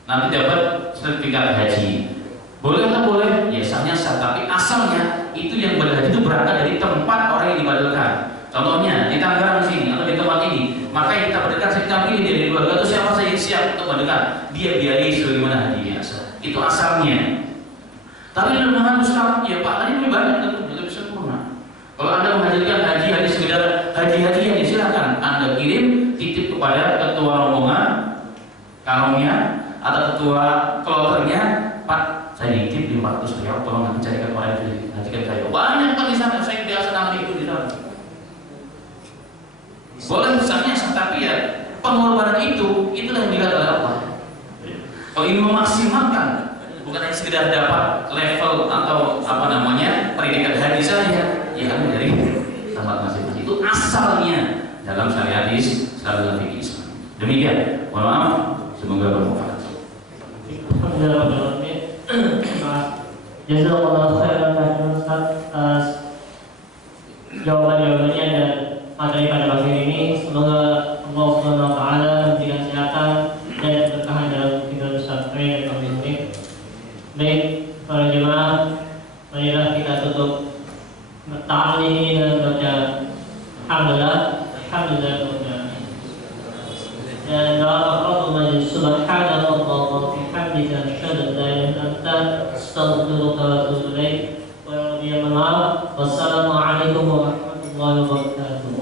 nanti dapat sertifikat haji. Boleh atau boleh? Ya sahnya sah, tapi asalnya itu yang berhaji itu berangkat dari tempat orang yang dibadalkan. Contohnya di Tangerang sini atau di tempat ini, maka yang kita berikan sertifikat ini dari keluarga itu siapa saja siap untuk berdekatan, dia biayai sebagaimana haji biasa. Itu asalnya. Tapi dalam menghapus ya Pak, tadi lebih banyak tentu lebih sempurna. Kalau Anda menghasilkan haji sekedar haji yang silakan Anda kirim titip kepada ketua rombongan, karomnya atau ketua kloternya, Pak, saya dititip 500 rial, tolong Perhatikan saya, banyak kan di sana, saya biasa nangani itu di sana. Boleh misalnya, tapi ya pengorbanan itulah yang dilihat oleh Allah. Kalau ingin memaksimalkan, bukan hanya sekedar dapat level atau pendidikan hadis saja, ya kan dari tempat masing-masing. Itu asalnya dalam syariat Islam. Demikian, mohon maaf, semoga bermanfaat. Jazakallahu khairan atas jawaban-jawabannya dan materi pada pagi ini. Semoga Allah Subhanahu wa taala memberikan kesehatan dan keberkahan dalam kehidupan Ustaz dan kami. Baik, para jemaah, marilah kita tutup ta'al ini dengan baca alhamdulillah dan doa kafaratul majlis. Subhanallah wa bihamdika asyhadu an la ilaha illa anta astaghfiruka wa atubu ilaik. Wassalamualaikum warahmatullahi wabarakatuh.